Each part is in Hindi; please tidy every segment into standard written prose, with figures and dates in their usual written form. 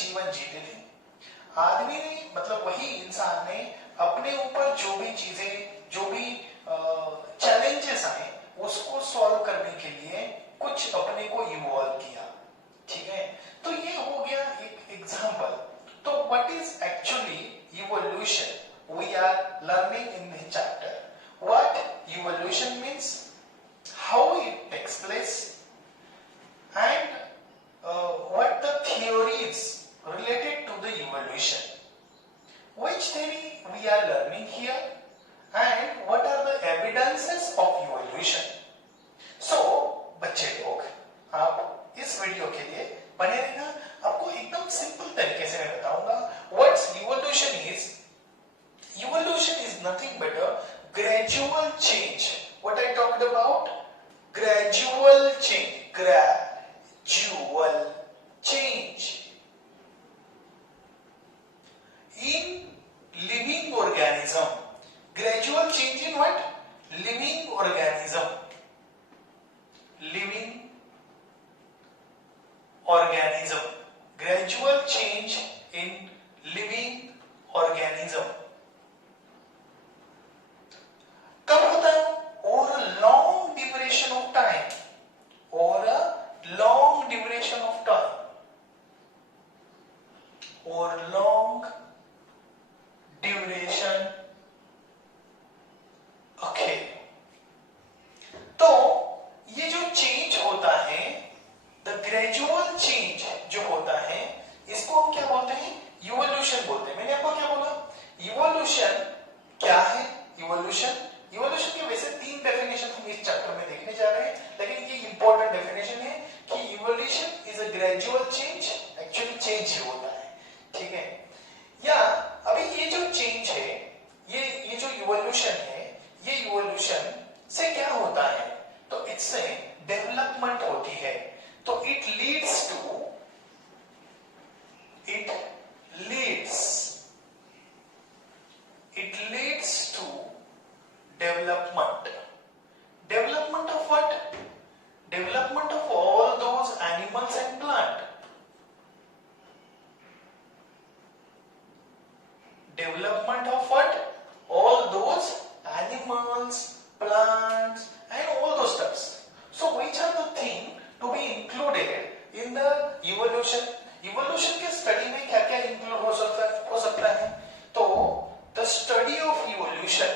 जीवन जीते थे। आदमी ने मतलब वही इंसान ने अपने ऊपर जो भी चीजें, जो भी चैलेंजेस आए उसको सॉल्व करने के लिए कुछ अपने को इवॉल्व किया। ठीक है, तो ये हो गया एक एग्जांपल। तो what is actually evolution we are learning in this chapter. What evolution means, how it takes place, and what the theories related to the evolution, which theory we are learning here, and what are the evidences of evolution. So बच्चे लोग, आप इस वीडियो के लिए बने रहना। आपको एकदम सिंपल तरीके से मैं बताऊंगा what's evolution is. Evolution is nothing but a gradual change. What I talked about, gradual change, gradual change in living organism. Gradual change in what? Living organism. Living organism. Gradual change in living organism. कब होता है? Over a long duration of time. Over a long duration of time. Over long duration. Okay. तो ये जो चेंज होता है, द ग्रेजुअल चेंज जो होता है, इसको हम क्या बोलते हैं? इवोल्यूशन बोलते हैं। मैंने आपको क्या बोला? इवोल्यूशन क्या है? इवोल्यूशन की वैसे 3 डेफिनेशन हम इस चैप्टर में देखने जा रहे हैं, लेकिन ये इंपॉर्टेंट डेफिनेशन है कि evolution is a gradual change. Actually change ही होता है। ठीक है, या अभी ये जो चेंज है, ये जो इवोल्यूशन है, ये इवोल्यूशन से क्या होता है? तो इससे डेवलपमेंट होती है। तो it leads to development. Development of what? Development of all those animals and plant. Development of what? All those animals, plants and all those stuffs. So which are the things to be included in the evolution? Evolution के study में क्या क्या include हो सकता है? तो the study of evolution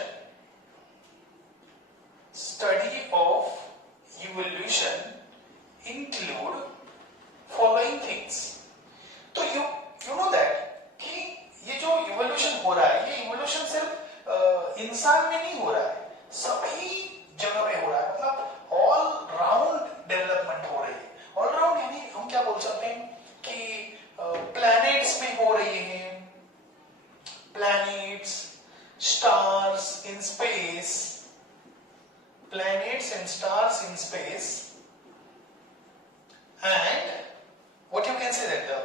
include following things. तो you know that कि ये जो evolution हो रहा है, ये evolution सिर्फ इंसान में नहीं हो रहा है, सभी जगह पे हो रहा है। मतलब all round development हो रही है। all round यानी हम क्या बोल सकते हैं कि planets में हो रही है, planets, stars in space, planets and stars in space, and what you can say that the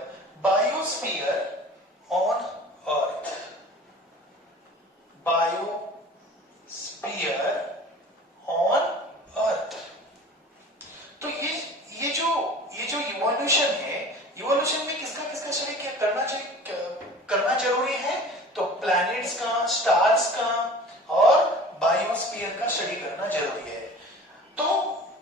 biosphere on earth. Biosphere on earth. तो ये जो इवोल्यूशन है, इवोल्यूशन में किसका स्टडी करना जरूरी है? तो प्लैनेट्स का, स्टार्स का और बायोस्फीयर का स्टडी करना जरूरी है। तो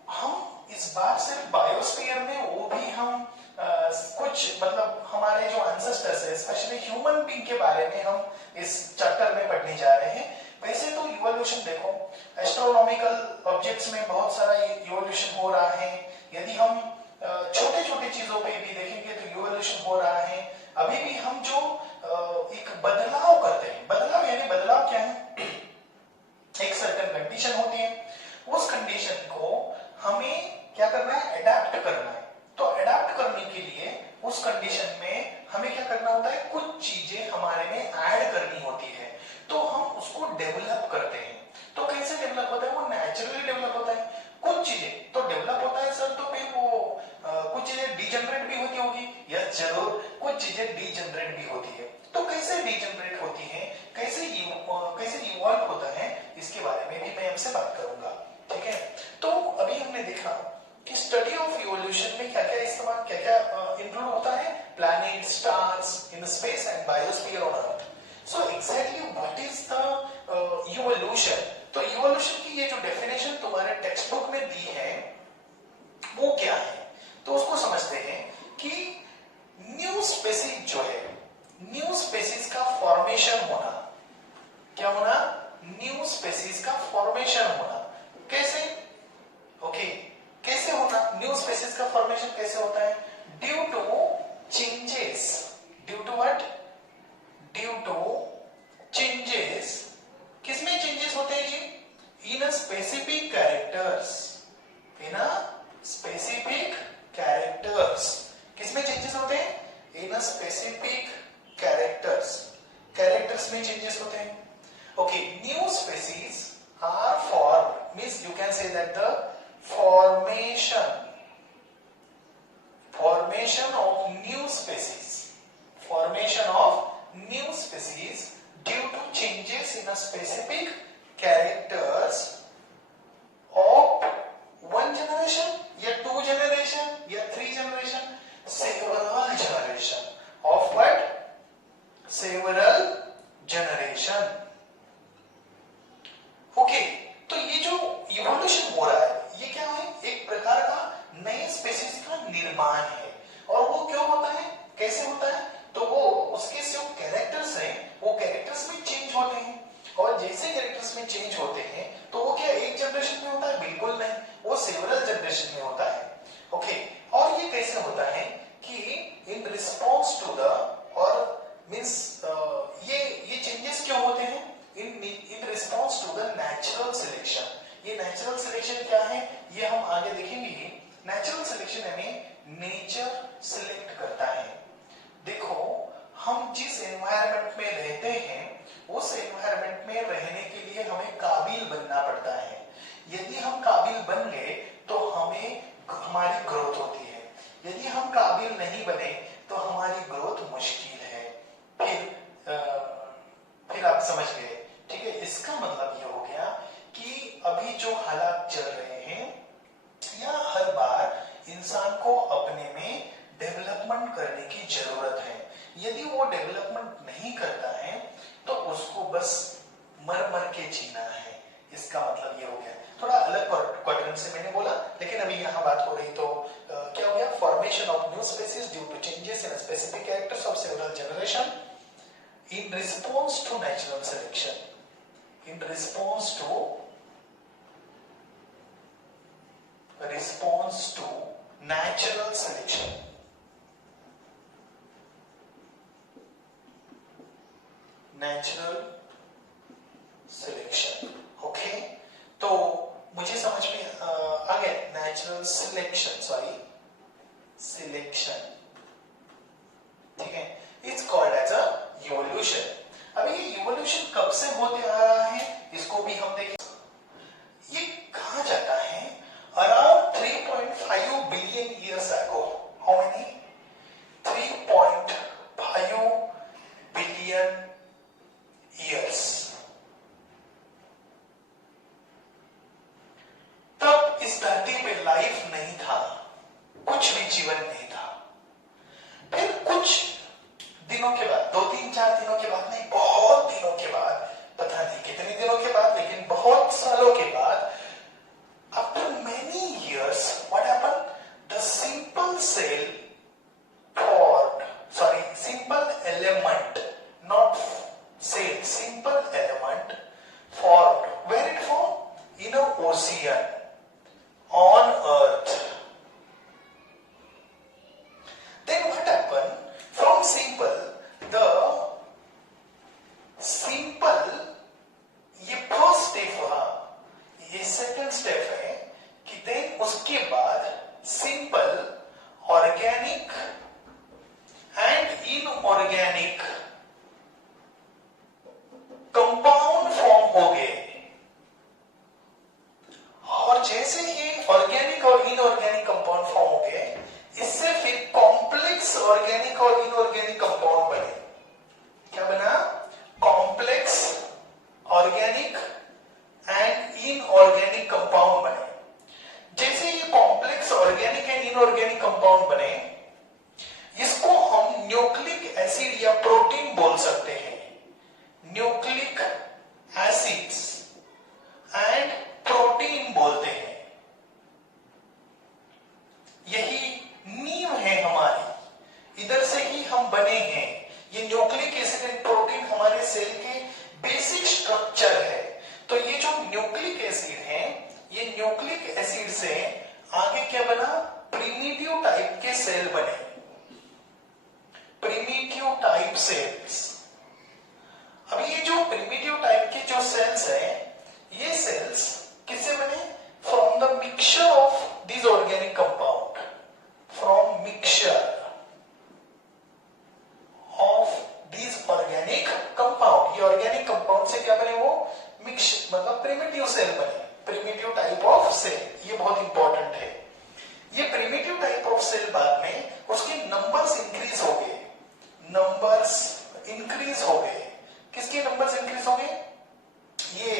हम इस बार सिर्फ बायोस्फीयर में वो भी हम कुछ मतलब हमारे जो एंसेस्टर्स है, स्पेशली ह्यूमन बीइंग के बारे में हम इस चैप्टर में पढ़ने जा रहे हैं। वैसे तो इवोल्यूशन देखो, एस्ट्रोनॉमिकल ऑब्जेक्ट्स में बहुत सारा इवोल्यूशन हो रहा है। यदि हम छोटे छोटे चीजों पे भी देखेंगे तो इवोल्यूशन हो रहा है। अभी भी हम जो एक बदलाव करते हैं, बदलाव यानी बदलाव क्या है? एक सर्टेन कंडीशन होती है, उस कंडीशन को हमें क्या करना है? अडेप्ट करना है। तो अडेप्ट करने के लिए उस कंडीशन में हमें क्या करना होता है? कुछ चीजें हमारे में ऐड करनी होती है, तो हम उसको डेवलप करते हैं। तो कैसे डेवलप होता है? वो नेचुरली डेवलप होता है। कुछ चीजें तो डेवलप होता है सर, तो फिर वो कुछ चीजें डीजनरेट भी होती होगी। यस जरूर, कुछ चीजें डीजनरेट भी होती है। तो कैसे डीजनरेट होती है, कैसे इवॉल्व होता है, इसके बारे में भी मैं आपसे बात करूंगा। ठीक है, तो अभी हमने देखा कि स्टडी ऑफ इवोल्यूशन में क्या क्या इंक्लूड होता है? Planet, star, the space and biosphere on earth. So exactly what is the evolution? तो evolution की ये जो definition तुम्हारे टेक्स्ट बुक में दी है वो क्या है? तो उसको समझते हैं कि न्यू स्पेसीज जो है, न्यू स्पेसीज का फॉर्मेशन होना, क्या होना? न्यू स्पेसीज का फॉर्मेशन होना। कैसे? ओके, कैसे होना? न्यू स्पेसीज का फॉर्मेशन कैसे होता है? Due to changes. Due to what? Due to changes. किसमें चेंजेस होते हैं जी? In a specific characters. In a specific characters. किसमें चेंजेस होते हैं? In a specific characters. Characters में चेंजेस होते हैं। Okay, new species are form, means you can say that the formation of new species, formation of new species due to changes in a specific characters of one generation या two generation या three generation, several generation of what? Several generation. Okay, तो ये जो इवोल्यूशन हो रहा है ये क्या है? एक प्रकार का नए स्पीशीज का निर्माण है। और वो क्यों होता है? कैसे होता है? तो वो उसके जो कैरेक्टर्स हैं वो कैरेक्टर्स में चेंज होते हैं। और जैसे कैरेक्टर्स में चेंज होते हैं तो वो क्या एक जनरेशन में होता है? बिल्कुल नहीं, वो सेवरल जनरेशन में होता है। ओके, और ये कैसे होता है कि इन रिस्पॉन्स टू द, और मींस ये चेंजेस क्यों होते हैं? in response to the natural selection. ये natural selection क्या है ये हम आगे देखेंगे। natural selection यानी नेचर सिलेक्ट करता है। देखो, हम जिस एनवायरनमेंट में रहते हैं उस एनवायरनमेंट में रहने के लिए हमें काबिल बनना पड़ता है। यदि हम काबिल बन गए तो हमारी ग्रोथ होती है। यदि हम काबिल नहीं बने तो हमारी ग्रोथ मुश्किल है। फिर आप समझ गए, ठीक है? इसका मतलब ये हो गया कि अभी जो हालात चल रहे हैं या हर बार इंसान को अपने में डेवलपमेंट करने की जरूरत है। यदि वो डेवलपमेंट नहीं करता है तो उसको बस मर मर के जीना है। इसका मतलब ये हो गया। थोड़ा अलग क्वाड्रेंट से मैंने बोला, लेकिन अभी यहाँ बात हो रही तो क्या हो गया? Formation of new species due to changes in specific characters of several generation in response to natural selection. In response to natural selection. Natural selection. Okay, तो मुझे समझ में आ गया। natural selection, sorry, selection, ठीक है? It's called as a evolution. अब ये evolution कब से होते आ रहा है इसको भी हम देखें। ये कहा जाता है around 3.5 billion years ago. How many? 3.5 billion years. तब इस धरती पे लाइफ नहीं था, कुछ भी जीवन नहीं था। फिर कुछ दिनों के बाद, 2-3-4 दिनों के बाद नहीं, बहुत दिनों के बाद, पता नहीं कितने दिनों के बाद, लेकिन बहुत सालों के बाद, after many years, what happened? The simple cell formed, sorry, simple element, not cell, simple element formed. Where it formed? In an ocean, on Earth. Then what happened? From simple, the simple, ये फर्स्ट स्टेप हुआ, ये सेकंड स्टेप है कि देन उसके बाद simple, organic and inorganic compound form हो गए। और जैसे ही ऑर्गेनिक और इनऑर्गेनिक कंपाउंड फॉर्म हो गए, इससे फिर कॉम्प्लेक्स ऑर्गेनिक और इनऑर्गेनिक कंपाउंड बने। क्या बना? Complex organic and inorganic compound बने। जैसे ये complex organic and inorganic compound बने, इसको हम न्यूक्लिक एसिड या प्रोटीन बोल सकते हैं, न्यूक्लिक एसिड्स एंड प्रोटीन बोलते हैं। यही नींव है हमारी, इधर से ही हम बने हैं। ये न्यूक्लिक एसिड एंड प्रोटीन हमारे सेल के बेसिक स्ट्रक्चर है। तो ये जो न्यूक्लिक एसिड है, ये न्यूक्लिक एसिड से आगे क्या बना, प्रिमिटिव टाइप के सेल बने, प्रिमिटिव टाइप सेल्स। अब ये जो प्रिमिटिव टाइप के जो सेल्स हैं, ये सेल्स किससे बने, from the mixture of this organic compound, from mixture of this organic compound. ये ऑर्गेनिक कंपाउंड से क्या बने, वो मिक्स मतलब प्रिमिटिव सेल बने, प्रिमिटिव टाइप ऑफ सेल। ये बहुत इंपॉर्टेंट है। ये प्रिमिटिव टाइप ऑफ सेल बाद में उसके नंबर्स इंक्रीज हो गए, नंबर्स इंक्रीज हो गए। किसके नंबर्स इंक्रीज हो गए, ये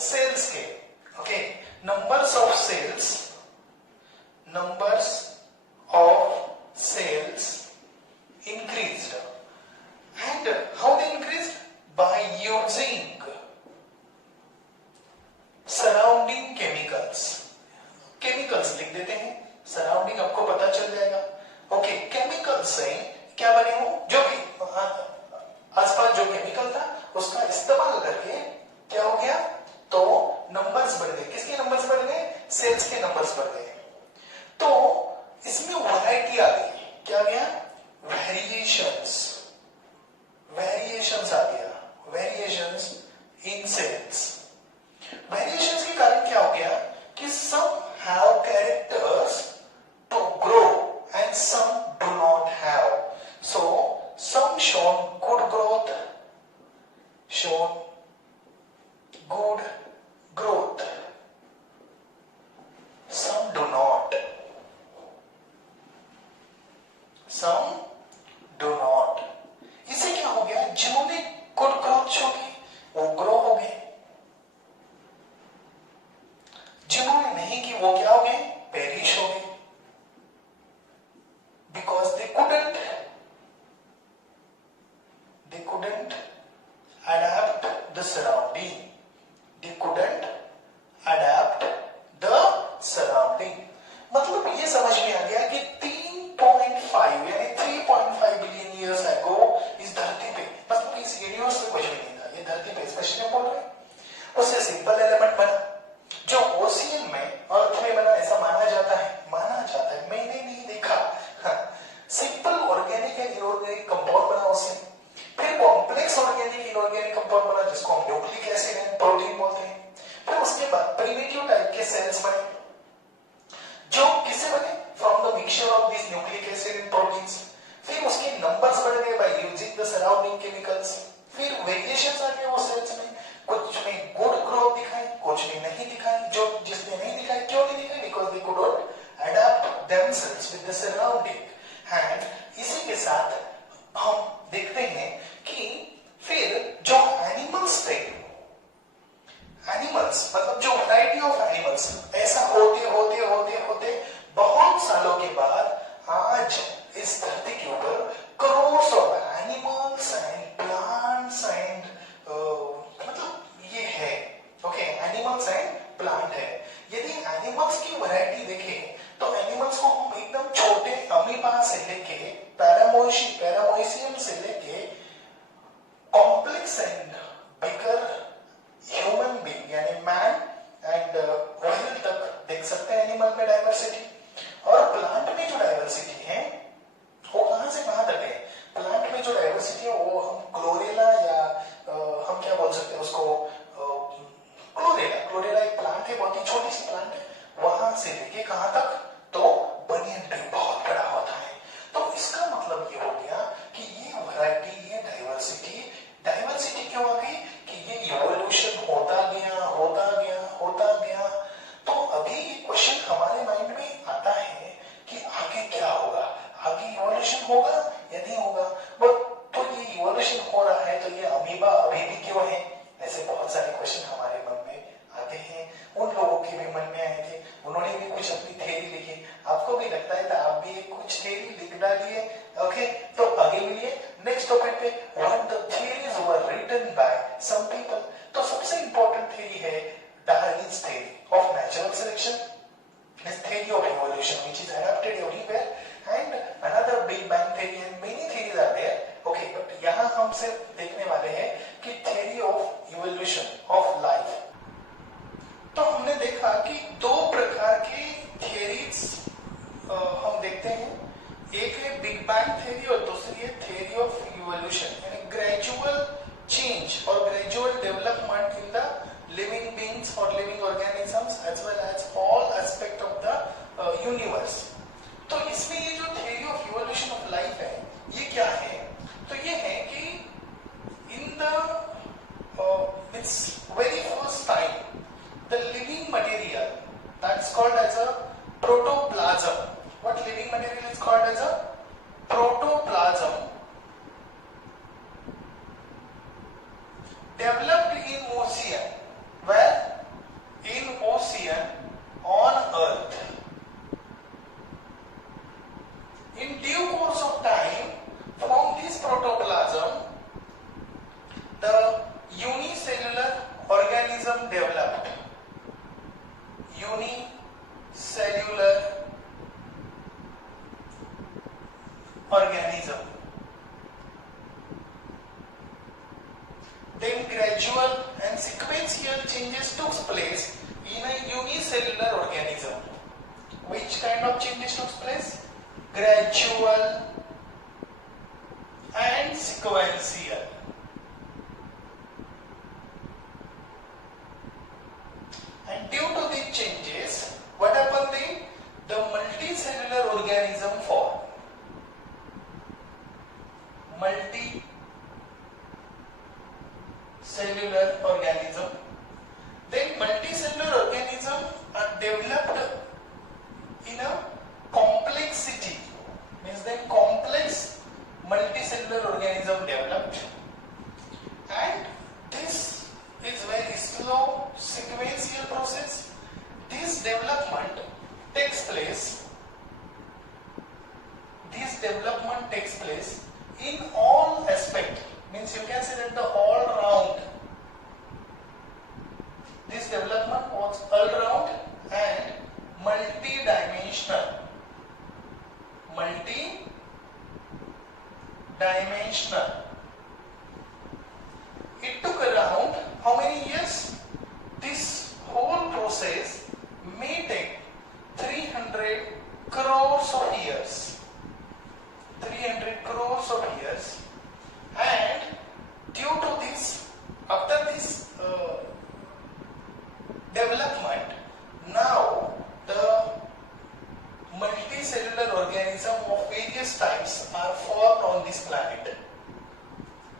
सेल्स के। Okay, numbers of cells, numbers of cells increased. And how they increased? By using surrounding chemicals. Chemicals लिख देते हैं, surrounding आपको पता चल जाएगा। ओके, केमिकल्स से क्या बने हो, जो भी आसपास जो केमिकल था उसका इस्तेमाल करके क्या हो गया, तो नंबर्स बढ़ गए। किसके नंबर्स बढ़ गए, सेल्स के नंबर्स बढ़ गए। तो इसमें वैरायटी आ गई, क्या गया, वेरिएशंस, वेरिएशंस आ गया, वेरिएशंस इन सेल्स। वेरिएशंस के कारण क्या हो गया कि some have characters to grow and some do not have. So some shown good growth, shown good growth, some do not, some do not. इससे क्या हो गया, जिन्होंने गुड ग्रोथ शो की वो ग्रो हो गए, जिन्होंने नहीं की वो क्या हो गए, पेरिश हो गए। Because they couldn't adapt the surrounding, they couldn't adapt the surrounding। मतलब ये समझ में आ गया कि 3.5 यानी 3.5 बिलियन ईयर्स अगो इस धरती पे, मतलब इस यूनिवर्स में कुछ भी नहीं था, ये धरती पे स्पेशली बोल रहे हैं। उससे सिंपल एलिमेंट बना जो ओशियन में, अर्थ में बना, ऐसा माना जाता है, मैंने नहीं देखा। Simple organic and inorganic compound बना उससे, फिर कॉम्प्लेक्स ऑर्गेनिक इनऑर्गेनिक कंपाउंड बना जिसको हम न्यूक्लिक एसिड एंड प्रोटीन बोलते हैं। फिर उसके बाद प्रिमिटिव टाइप के सेल्स बने, जो किससे बने, from the mixture of this nucleic acid and proteins. फिर उसके नंबर्स बढ़ गए by using the surrounding chemicals. फिर वेरिएशंस आ गए वो सेल्स में, कुछ में गुड ग्रोथ दिखाई, कुछ में नहीं दिखाई। जो जिसने नहीं दिखाई, क्यों नहीं दिखाई, because they could not adapt themselves with the surrounding. And इसी के साथ हम देखते हैं कि फिर जो एनिमल्स थे, एनिमल्स मतलब जो वैरायटी ऑफ एनिमल्स, ऐसा होते होते होते होते बहुत सालों के बाद आज इस धरती के ऊपर crores of animals and plants and मतलब ये है। ओके, एनिमल्स एंड प्लांट है। यदि एनिमल्स की वैरायटी देखें तो एनिमल्स को हम एकदम छोटे अमीबा से लेके पैरामोइशियम से लेके complex and bigger human being यानी मैन एंड व्हेल तक देख सकते हैं एनिमल में डाइवर्सिटी। और प्लांट में जो डाइवर्सिटी है वो कहां से कहां तक है, प्लांट में जो डाइवर्सिटी है वो हम क्लोरेला या हम क्या बोल सकते हैं उसको, क्लोरेला एक प्लांट है, बहुत ही छोटी सी प्लांट है, वहां से लेके कहां तक, तो बनियन ट्री बहुत बड़ा होता है। तो इसका मतलब ये हो गया कि ये वैरायटी, ये डाइवर्सिटी क्यों आ गई, कि ये इवोल्यूशन होता गया होता गया होता गया। तो अभी क्वेश्चन हमारे माइंड में आता है कि आगे क्या होगा, आगे इवोल्यूशन होगा या नहीं होगा। तो ये इवोल्यूशन हो रहा है तो ये अमीबा अभी भी क्यों है, ऐसे बहुत सारे क्वेश्चन हमारे मन में आते आते हैं, उन लोगों के भी मन में आए थे, उन्होंने भी कुछ अपनी थ्योरी लिखी। आपको भी लगता है तो आप भी कुछ थ्योरी लिख डालिए। ओके, तो आगे मिलिए नेक्स्ट टॉपिक पे। What the theories were written by some people. तो सबसे इंपॉर्टेंट थ्योरी है Darwin's theory of natural selection, this theory of evolution which is adapted everywhere, and another big bang theory and many theories are there. Okay, but यहाँ हम सिर्फ देखने वाले हैं कि theory of evolution of life। तो हमने देखा कि दो प्रकार की theories हम देखते हैं, एक है बिग बैंग थ्योरी और दूसरी है थ्योरी ऑफ इवोल्यूशन, यानी ग्रेजुअल चेंज और gradual development in the living beings or living organisms as well as all aspect of the universe। तो इसमें ये जो theory of evolution of life है, ये क्या है? तो ये है कि in the it's very first time the living material that's called as a protoplasm। What living material is called as a protoplasm developed in ocean, where in ocean on earth। In due course of time from this protoplasm the unicellular organism developed, unicellular organism, then gradual and sequential changes took place in a unicellular organism। Which kind of changes took place? Gradual and sequential। And due to these changes, what happened then? The multicellular organism formed। Multicellular organism, then multicellular organism are developed in a complexity, means then complex multicellular organism developed, and this is very slow sequential process। This development takes place in all aspect, means you can say that the all round, this development was all round and multi-dimensional। It took around how many years? This whole process may take 300 crores of years। 300 crores of years, and due to this, after this development, now the multicellular organism of various types are formed on this planet।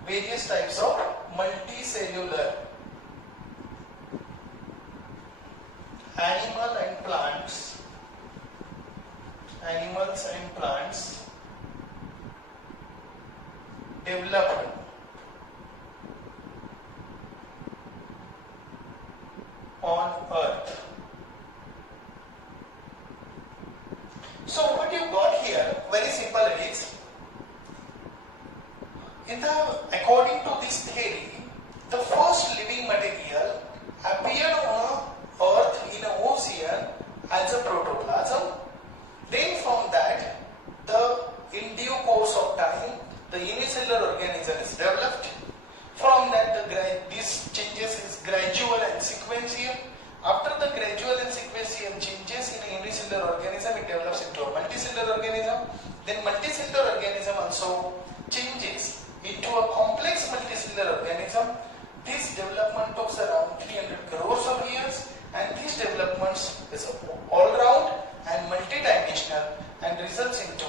Various types of multicellular animals and plants developed on earth। So what you got here, very simple it is, according to this theory, the first living material appeared on earth in an ocean as a protoplasm. Then from that, in due course of time, the unicellular organism is developed. From that, these changes is gradual and sequential. After the gradual and sequential changes in a unicellular organism, it develops into a multicellular organism. Then multicellular organism also changes into a complex multicellular organism. This development took around 300 crores of years, and these developments is all round and multidimensional and results into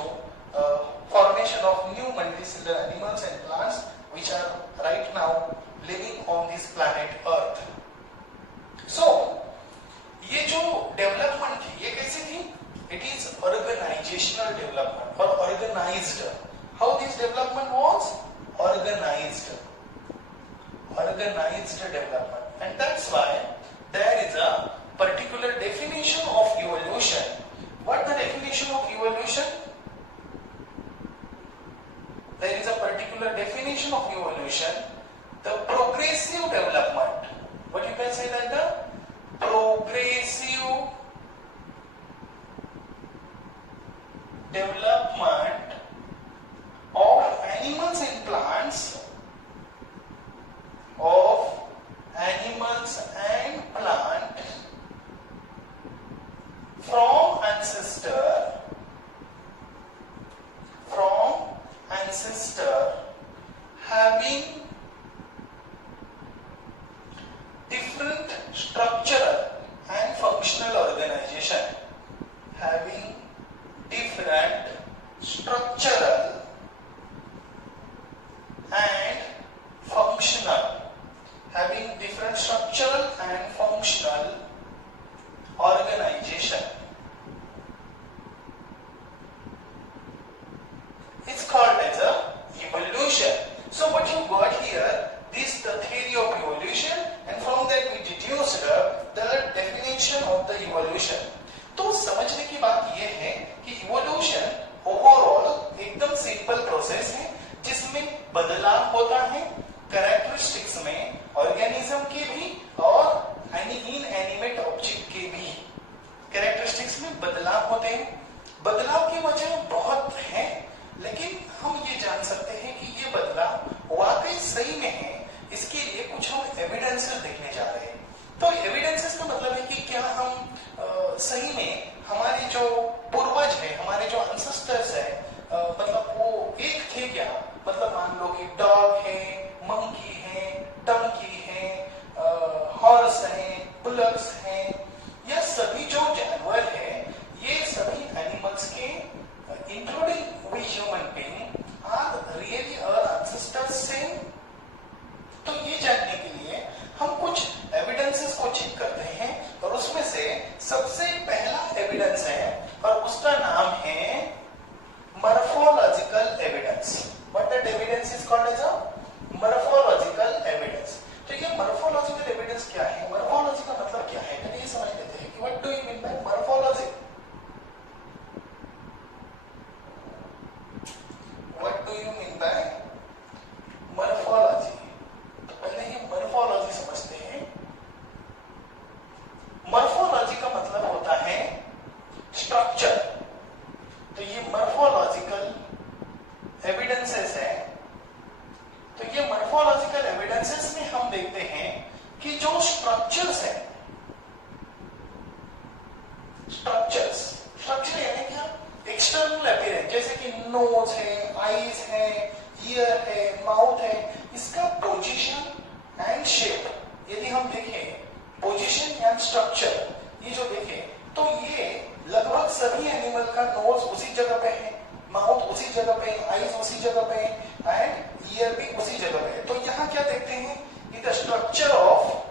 formation of new multicellular animals and plants which are right now living on this planet Earth। So ये जो डेवलपमेंट थी, ये कैसी थी? It is organizational development or organized। How this development was? Organized development, and that's why there is a particular definition of evolution. What the definition of evolution? There is a particular definition of evolution, the progressive development. What you can say that the progressive development of animals and plants, from ancestor having different structural and functional organization, having different structural and functional, organization. It's called as a evolution. So what you got here, this the theory of evolution, and from that we deduced the definition of the evolution. तो समझने की बात यह है कि इवोल्यूशन ओवरऑल एकदम सिंपल प्रोसेस है जिसमें बदलाव होता है कैरेक्टरिस्टिक्स में, ऑर्गेनिज्म के भी और इनएनिमेट ऑब्जेक्ट के भी कैरेक्टरिस्टिक्स में बदलाव होते हैं। बदलाव की वजह बहुत है, लेकिन हम ये जान सकते हैं कि ये बदलाव वाकई सही में है, इसके लिए कुछ हम एविडेंसेस देखने जा रहे हैं। तो एविडेंसेस का मतलब है कि क्या हम सही में हमारे जो पूर्वज है, हमारे जो एंसेस्टर्स है, मतलब वो एक थे क्या? मतलब मान लो कि डॉग है, मंकी है, डंकी है, हॉर्स है, बुलक्स है, या सभी जो जानवर है, ये सभी एनिमल्स के including we human being are really our ancestors same? तो ये जानने के लिए हम कुछ एविडेंसेस को चेक करते हैं, और उसमें से सबसे पहला एविडेंस है और उसका नाम है morphological evidence. What that evidence is called as a morphological evidence. तो ये मॉर्फोलॉजिकल एविडेंस क्या है? मॉर्फोलॉजी का मतलब क्या है? पहले ये समझ लेते हैं कि what do you mean by morphology. What do you mean by morphology? तो पहले ये मॉर्फोलॉजी समझते हैं। मॉर्फोलॉजी का मतलब होता है स्ट्रक्चर। तो ये मॉर्फोलॉजिकल एविडेंसेस है। तो ये मॉर्फोलॉजिकल एविडेंसेस में हम देखते हैं कि जो स्ट्रक्चर्स है, स्ट्रक्चर यानी क्या? एक्सटर्नल अपीयरेंस, जैसे कि नोज है, आईज है, ईयर है, माउथ है, इसका पोजीशन एंड शेप यदि हम देखें, पोजीशन एंड स्ट्रक्चर ये जो देखें, तो ये लगभग सभी एनिमल का नोज उसी जगह पे है, माउथ उसी जगह पे है, आईज उसी जगह पे है, एंड ईयर भी उसी जगह पे है। तो यहां क्या देखते हैं कि the structure of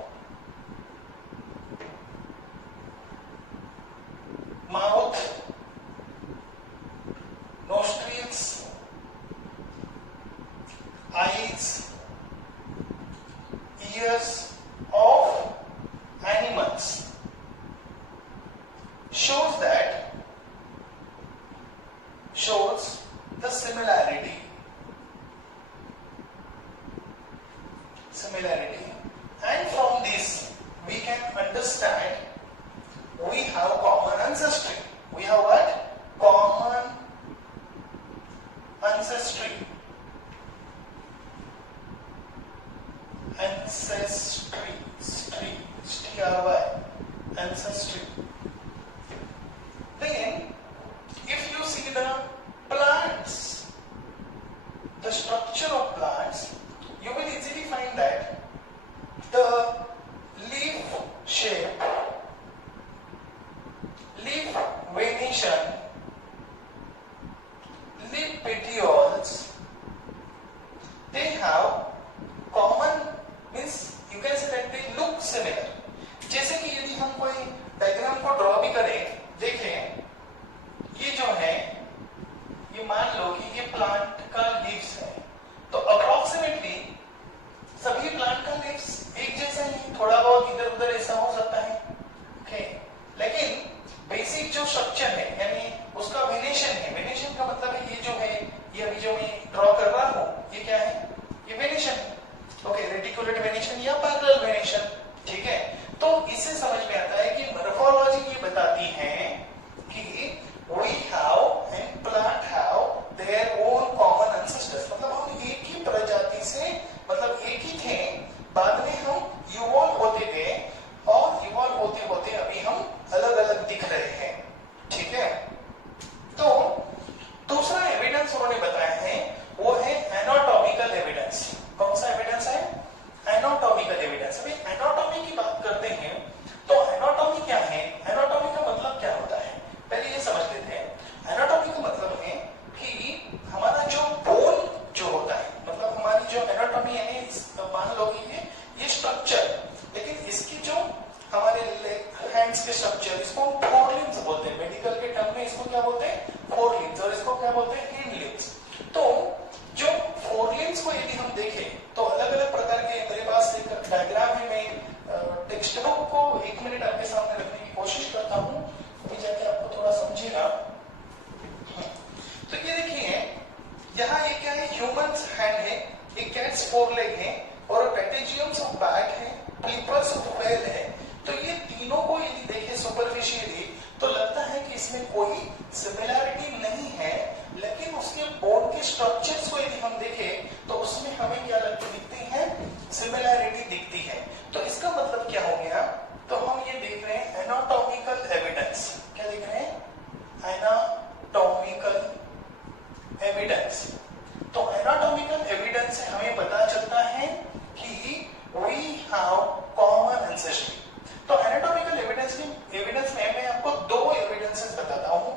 mouth, nostrils, eyes, ears of animals shows the similarity, and from this we can understand we have common ancestry. We have what? Common ancestry. Ancestry. Then, if you see the plants, the structure of plants, you will easily find that the leaf shape, leaf venation, leaf petioles, they have common, means you can say that they look similar. जैसे कि यदि हम कोई यहाँ ये क्या है, ह्यूमंस हैंड है, ये कैट्स फोर लेग है और पेटेजियम्स ऑफ बैट है, फ्लिपर्स ऑफ वेल है। तो ये तीनों को यदि देखें सुपरफिशियली तो लगता है कि इसमें कोई सिमिलैरिटी नहीं है, लेकिन उसके बोन के स्ट्रक्चर्स को यदि हम देखें तो उसमें हमें क्या लगती दिखती है, सिमिलैरिटी दिखती है। तो इसका मतलब क्या हो गया, तो हम ये देख रहे हैं एनाटॉमिकल एविडेंस। क्या देख रहे हैं, एनाटॉमिकल एविडेंस। तो एनाटॉमिकल एविडेंस से हमें पता चलता है कि वी हैव कॉमन एंसेस्ट्री। तो एनाटॉमिकल एविडेंस में मैं आपको दो एविडेंसेस बताता हूं।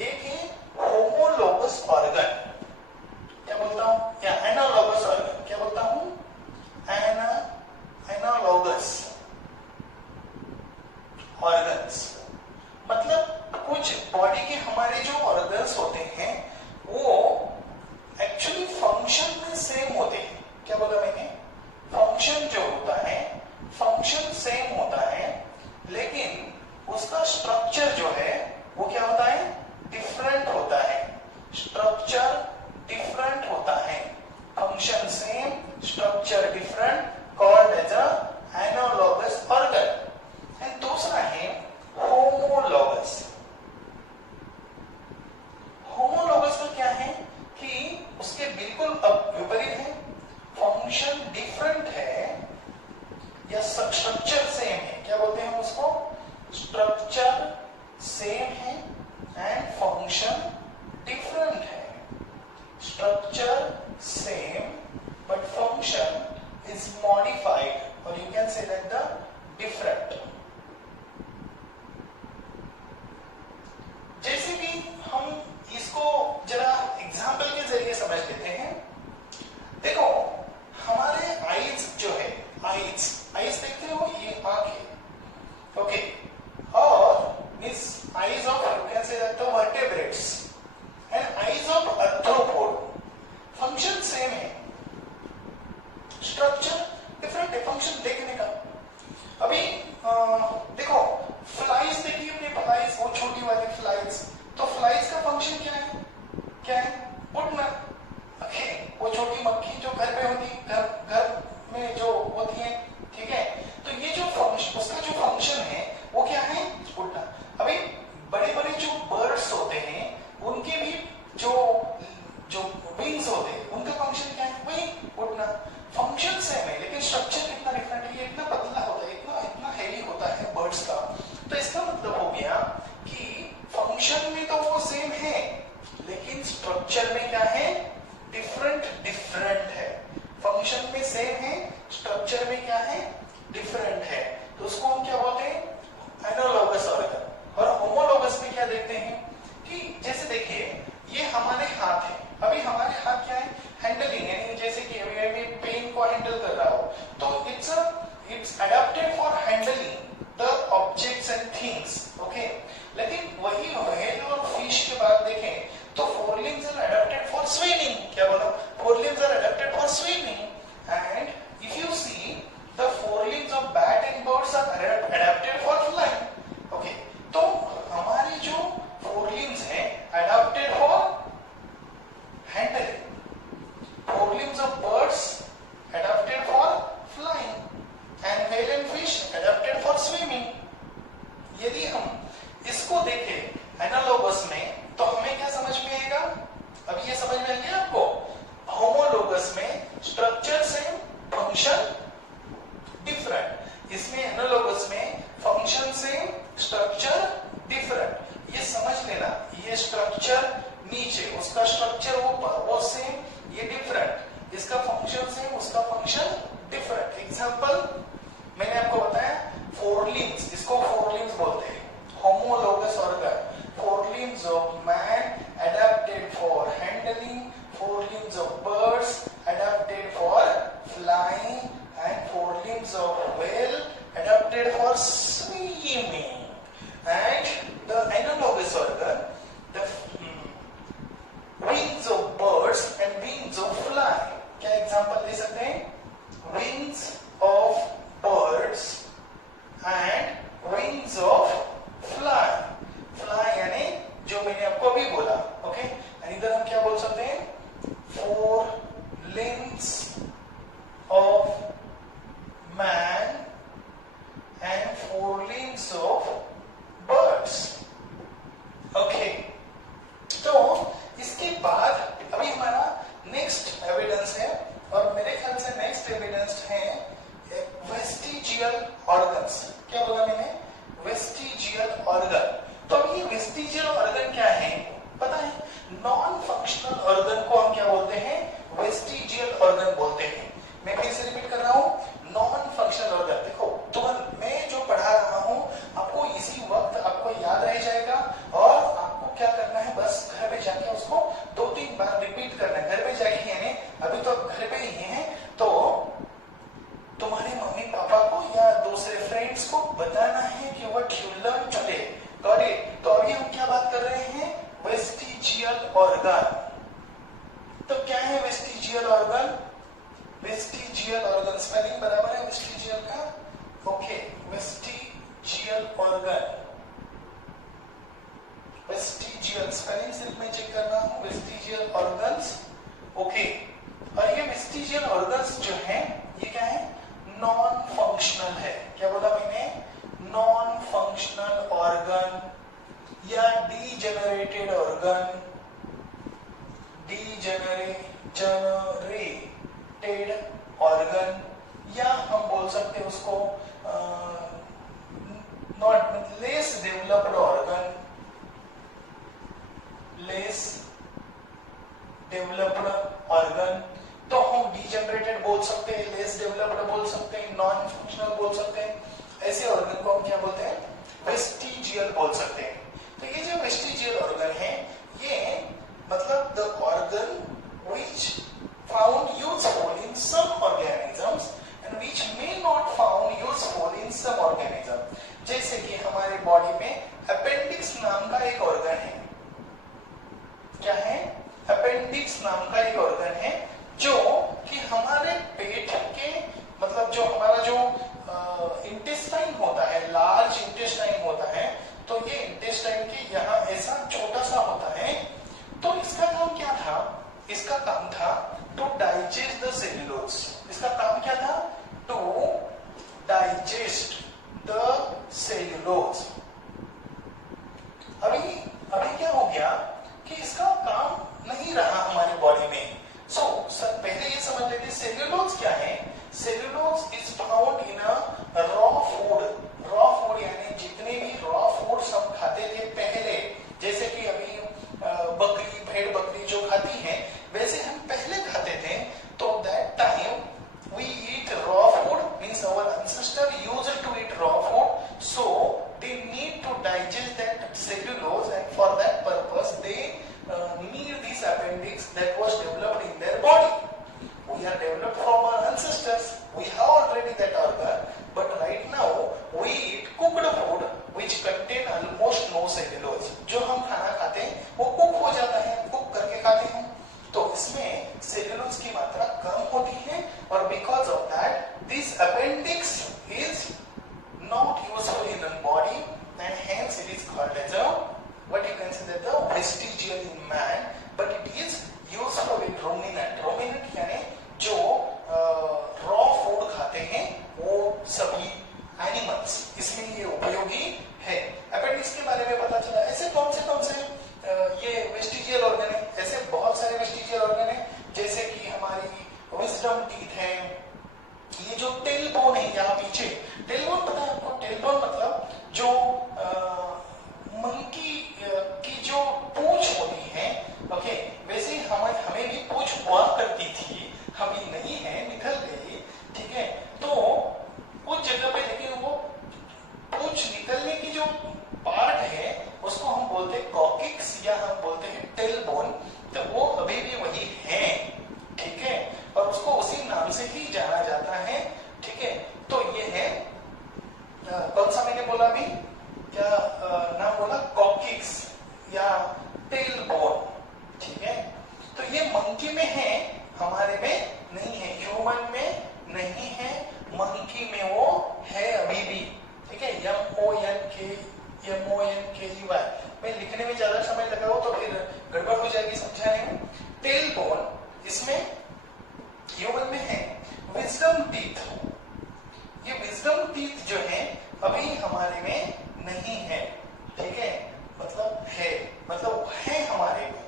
एक है होमोलोगस ऑर्गन, क्या बोलता हूं, या एनालॉगस ऑर्गन, क्या बोलता हूं, एनालॉगस ऑर्गन्स। मतलब कुछ बॉडी के हमारे जो ऑर्गन्स होते हैं वो एक्चुअली फंक्शन में सेम होते हैं। क्या बोला मैंने, फंक्शन जो होता है, फंक्शन सेम होता है, लेकिन उसका स्ट्रक्चर जो है वो क्या होता है, डिफरेंट होता है। स्ट्रक्चर डिफरेंट होता है, function same, structure different, called as a analogous organ. And दूसरा है होमोलॉगस। होमोलॉगस का क्या है कि उसके बिल्कुल विपरीत है, फंक्शन डिफरेंट है या स्ट्रक्चर सेम है। क्या बोलते हैं उसको, स्ट्रक्चर सेम है एंड फंक्शन डिफरेंट है। Structure same but function is modified और you can say that the different. जैसे कि हम इसको जरा एग्जांपल के जरिए समझ लेते हैं। देखो हमारे आईज जो है, आईज देखते हो, ये आंख है, ओके, और इस eyes of you can say that the vertebrates and eyes of arthropod, function same है, स्ट्रक्चर डिफरेंट है, फंक्शन देखने का। अभी देखो फ्लाइज देखिए, अपने फ्लाइज, वो छोटी वाली फ्लाइज, तो फ्लाइज का फंक्शन क्या है, क्या है, उड़ना। ओके, वो छोटी मक्खी जो घर पे होती, घर में जो होती है, ठीक है, तो ये जो फंक्शन, उसका जो फंक्शन है वो क्या है, उड़ना। अभी बड़े बड़े जो बर्ड्स होते हैं उनके भी जो विंग्स होते हैं उनका फंक्शन क्या है, वही उड़ना। फंक्शन सेम है लेकिन स्ट्रक्चर कितना डिफरेंट है, ये इतना पतला होता है, इतना हेवी होता है बर्ड्स का। तो इसका मतलब हो गया कि फंक्शन में तो वो सेम है लेकिन स्ट्रक्चर में क्या है, डिफरेंट है। फंक्शन में सेम है, स्ट्रक्चर में क्या है, डिफरेंट है। तो उसको हम क्या बोलते हैं, एनालॉगस ऑर्गन। और होमोलॉगस में क्या देखते हैं कि जैसे देखिए ये हमारे हाथ है, अभी हमारे हाथ क्या है, हैंडलिंग, यानी जैसे कि अभी मैं पेन को हैंडल कर रहा हूं तो it's adapted for handling the objects and things, okay. लेकिन वही व्हेल और फिश के बाद देखें तो forelimbs are adapted for swimming. क्या बोला, forelimbs are adapted for swimming and if you see the forelimbs of bat and birds are adapted for flying, okay. तो हमारे जो फोरलिम्स हैं अडैप्टेड फॉर हैंडलिंग, ओके। और ये वेस्टिजियल ऑर्गन्स जो हैं ये क्या है, नॉन फंक्शनल है। क्या बोला मैंने, नॉन फंक्शनल ऑर्गन या डीजेनरेटेड ऑर्गन, डीजेनरेटेड ऑर्गन, या हम बोल सकते हैं उसको not less developed organ, less developed organ. तो हम डीजेनरेटेड बोल सकते हैं, लेस डेवलप्ड बोल सकते हैं, नॉन फंक्शनल बोल सकते हैं। ऐसे ऑर्गन को हम क्या बोलते हैं, वेस्टिजियल बोल सकते हैं। तो ये जो वेस्टिजियल ऑर्गन है ये मतलब the organ which found useful in some organisms and which may not found useful in some organism। जैसे कि हमारे बॉडी में अपेंडिक्स नाम का एक ऑर्गन है। क्या है, अपेंडिक्स नाम का एक ऑर्गन है जो कि हमारे पेट के मतलब जो हमारा जो इंटेस्टाइन होता है, लार्ज इंटेस्टाइन होता है, तो ये इंटेस्टाइन के यहाँ ऐसा छोटा सा होता है। तो इसका काम क्या था, इसका काम था टू डाइजेस्ट द सेल्यूलोज। इसका काम क्या था, टू डाइजेस्ट द सेल्यूलोज। अभी क्या हो गया कि इसका काम नहीं रहा हमारे बॉडी में। सो पहले ये समझ लेते सेल्यूलोज क्या है। Cellulose is found in a raw food. Raw food यानी जितने भी रॉ फूड्स हम खाते थे पहले, जैसे कि अभी बकरी, भेड़ बकरी जो खाती है वैसे हम पहले खाते थे। तो that time we eat raw food, means our ancestor used to eat raw food, so they need to digest that cellulose, and for that purpose they need this appendix that was developed in their body. We are developed from our ancestors, we have already that organ, but right now we eat cooked food which contain almost no cellulose। जो हम खाना खाते हैं वो कुक हो जाता है, कुक करके खाते हैं, तो इसमें सेल्यूलोज की मात्रा कम होती है। और because of that this appendix is not useful in the body and hence it is called as a what you can say that the vestigial in man, but it is useful in ruminant. Ruminant यानी जो रॉ फूड खाते हैं वो सभी एनिमल्स, इसमें ये उपयोगी है। अपेंडिक्स के बारे में पता चला। ऐसे कौन से ये वेस्टिजियल ऑर्गन है, ऐसे बहुत सारे वेस्टिजियल ऑर्गन है, जैसे कि हमारी विजडम टीथ है, ये जो टेल बोन है यहाँ पीछे, टेल बोन पता है आपको, टेल बोन मतलब जो मंकी की जो पूंछ होती है, ओके, वैसे हमें भी पूंछ हुआ करती थी, अभी नहीं है, निकल गई, ठीक है। तो उस जगह पे लेकिन वो पूंछ निकलने की जो पार्ट है उसको हम बोलते हैं कॉकिक्स या हम बोलते हैं टेल बोन। तो वो अभी भी वही है, ठीक है, और उसको उसी नाम से ही जाना जाता है, ठीक है। तो ये है कौन सा मैंने बोला अभी, क्या नाम बोला, कॉकिक्स या टेल बोन, ठीक है। तो ये मंकी में है, हमारे में नहीं है, ह्यूमन में नहीं है, मंकी में वो है अभी भी, ठीक है। MONKEY। मैं लिखने में ज्यादा समय लगा हो तो फिर गड़बड़ हो जाएगी समझाने में। टेल बोन इसमें ह्यूमन में है। विजडम टीथ, ये विजडम टीथ जो है अभी हमारे में नहीं है, ठीक है, मतलब है हमारे में।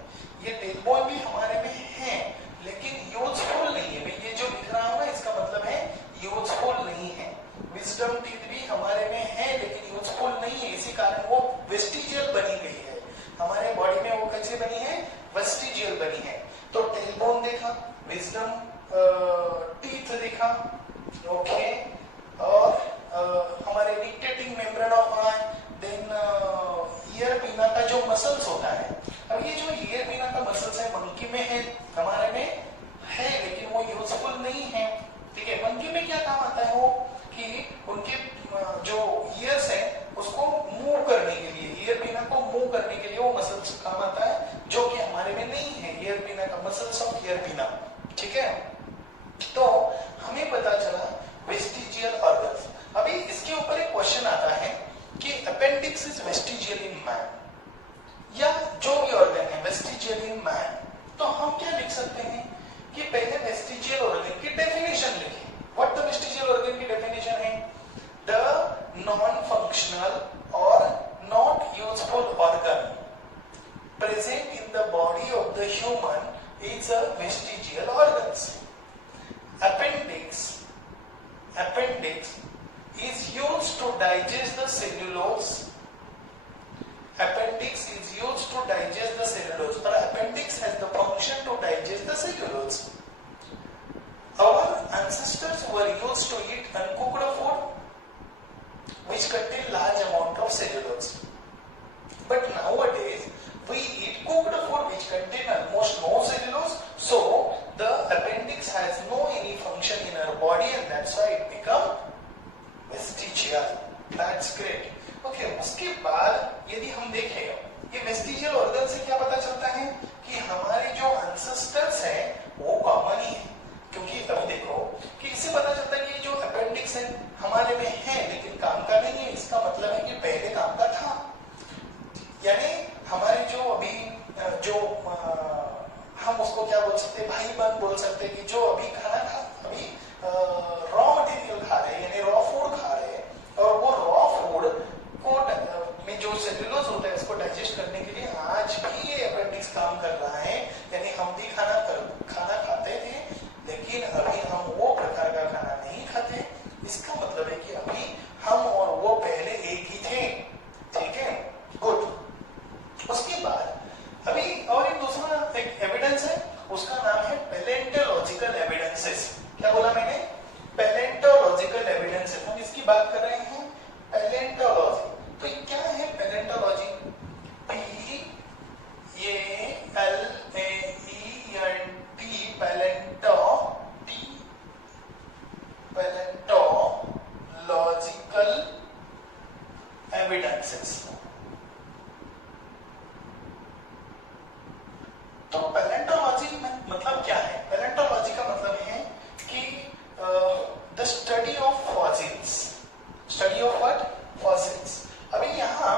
ये टेल बोन भी हमारे में है लेकिन यूजफुल नहीं है। मैं ये जो लिख रहा हूं ना इसका मतलब है यूजफुल नहीं है। विजडम टीथ भी हमारे में है लेकिन यूजफुल नहीं है, इसी कारण वो वेस्टिजियल बनी गई है। हमारे बॉडी में वो कैसे बनी है, वेस्टिजियल बनी है। तो टेल बोन देखा, विजडम टीथ देखा, ओके, और हमारे nictitating membrane of eye, then ear pinna का जो मसल्स होता है। अब ये जो ईयर पिना का मसल्स है मंकी में है, हमारे में है लेकिन वो यूजफुल नहीं है, ठीक है। मंकी में क्या काम आता है वो कि उनके जो ईयर्स है उसको मूव करने के लिए, ईयर पिना को मूव करने के लिए वो मसल्स काम आता है, जो कि हमारे में नहीं है, ईयर पिना का मसल्स ऑफ ईयर पिना, ठीक है। तो हमें पता चला वेस्टिजियल ऑर्गन्स। अभी इसके ऊपर एक क्वेश्चन आता है कि appendix is vestigial in man, या जो भी ऑर्गन है वेस्टिजियल इन मैन, तो हम क्या लिख सकते हैं कि पहले वेस्टिजियल ऑर्गन की डेफिनेशन लिखी। व्हाट द वेस्टिजियल ऑर्गन की डेफिनेशन है? द नॉन फंक्शनल और not useful organ present in the body of the human is a vestigial organs. Appendix is used to digest the cellulose. Appendix is used to digest the cellulose, or appendix has the function to digest the cellulose. Our ancestors were used to eat uncooked food which contain large amount of cellulose. But nowadays we eat cooked food which contain almost no cellulose, so the appendix has no any function in our body and that's why it become vestigial. That's great. Okay, उसके बाद यदि हम देखें ये वेस्टिजियल ऑर्गन से क्या पता चलता है कि हमारे जो एंसेस्टर्स हैं वो कॉमन ही है, क्योंकि अभी देखो कि इससे पता चलता है कि जो अपेंडिक्स है हमारे में है लेकिन काम का नहीं है, इसका मतलब है कि पहले काम का था। यानी हमारे जो अभी जो हम उसको क्या बोल सकते हैं, भाई बहन बोल सकते हैं कि जो अभी खाना खा अभी रॉ मटेरियल खा रहे हैं यानी रॉ फूड खा रहे हैं, और वो रॉ फूड को में जो सेल्यूलोज होता है उसको डाइजेस्ट करने के लिए आज भी ये अपेंडिक्स काम कर रहा है। यानी हम भी खाना खाते थे लेकिन अभी हम वो प्रकार का खाना नहीं खाते। इसका मतलब है कि अभी हम और वो पहले एक ही थे। ठीक है, गुड। उसके बाद अभी और एक दूसरा एक एविडेंस है, उसका नाम है पैलेंटोलॉजिकल एविडेंसेस। क्या बोला मैंने? Palaeontological evidences. हम इसकी बात कर रहे हैं पैलेंटोलॉजी। तो क्या है पैलेंटोलॉजी? P-A-L-A-E-N-T palaeontological evidences. तो पैलेंटोलॉजी मतलब क्या है? पैलेंटोलॉजी का मतलब है कि the study of fossils. Study of what? Fossils. अभी यहाँ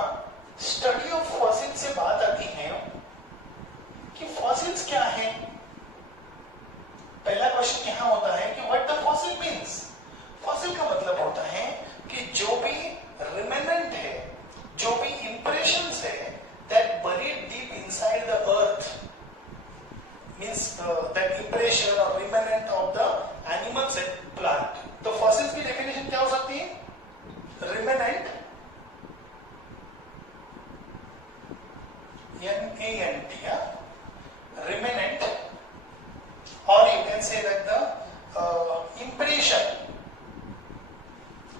स्टडी ऑफ फॉसिल्स से बात आती है कि फॉसिल्स क्या है। पहला क्वेश्चन यहाँ होता है कि what the fossil means. Fossil का मतलब होता है कि जो भी रिमेनेंट है, जो भी इंप्रेशंस है that buried deep inside the earth, means that impression or remnant of the animals and plant. तो fossils की definition क्या हो सकती है? Remnant, N-A-N-T, remnant, or you can say that the impression,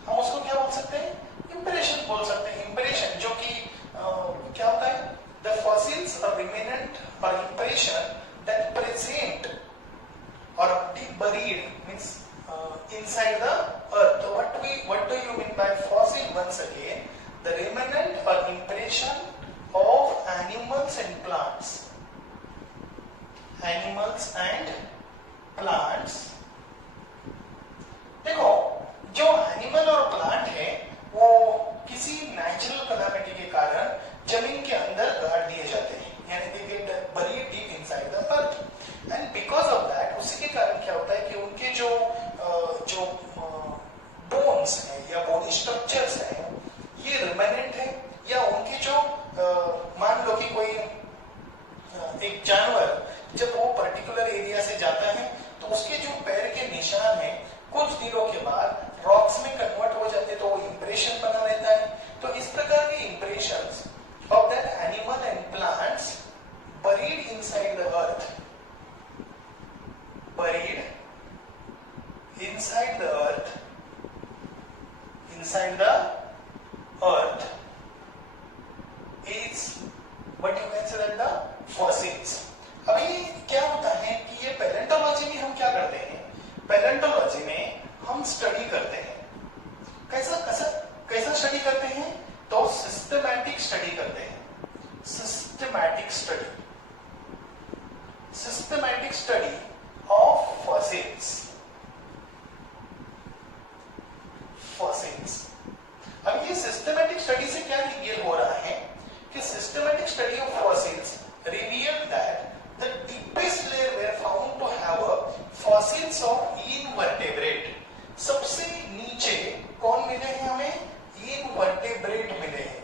हम उसको क्या बोल सकते हैं? Impression बोल सकते हैं। Impression जो कि क्या होता है? The fossils or remnant or impression that present or deep buried means inside the earth. So what do you mean by fossil? Once again, the remnant or impression of animals and plants. Animals and plants. देखो जो एनिमल और प्लांट है वो किसी नेचुरल कैलामिटी के कारण जमीन के अंदर गाड़ दिए जाते हैं, यानी they get buried deep inside the earth, and because of that उसी के कारण क्या होता है कि उनके जो बोन्स हैं या बोनी स्ट्रक्चर्स हैं ये रिमेनेंट है, या उनके जो मान लो कि कोई एक जानवर जब वो पर्टिकुलर एरिया से जाता है तो उसके जो पैर के निशान हैं कुछ दिनों के बाद रॉक्स में कन्वर्ट हो जाते हैं, तो वो इंप्रेशन बना रहता है। तो इस प्रकार के impressions of that animal and plants buried inside the earth, buried inside the earth, inside the earth is what you can say that the fossils. अभी क्या होता है कि ये पैलेंटोलॉजी में हम क्या करते हैं? पैलेंटोलॉजी में हम स्टडी करते हैं। कैसा स्टडी करते हैं? तो सिस्टमैटिक स्टडी करते हैं। Systematic study of fossils. अब ये सिस्टमैटिक स्टडी से क्या रिवील हो रहा है कि systematic study of fossils reveal that the deepest layer were found to have a fossils of invertebrate, सबसे नीचे कौन मिले हैं हमें? इनवर्टेब्रेट मिले हैं,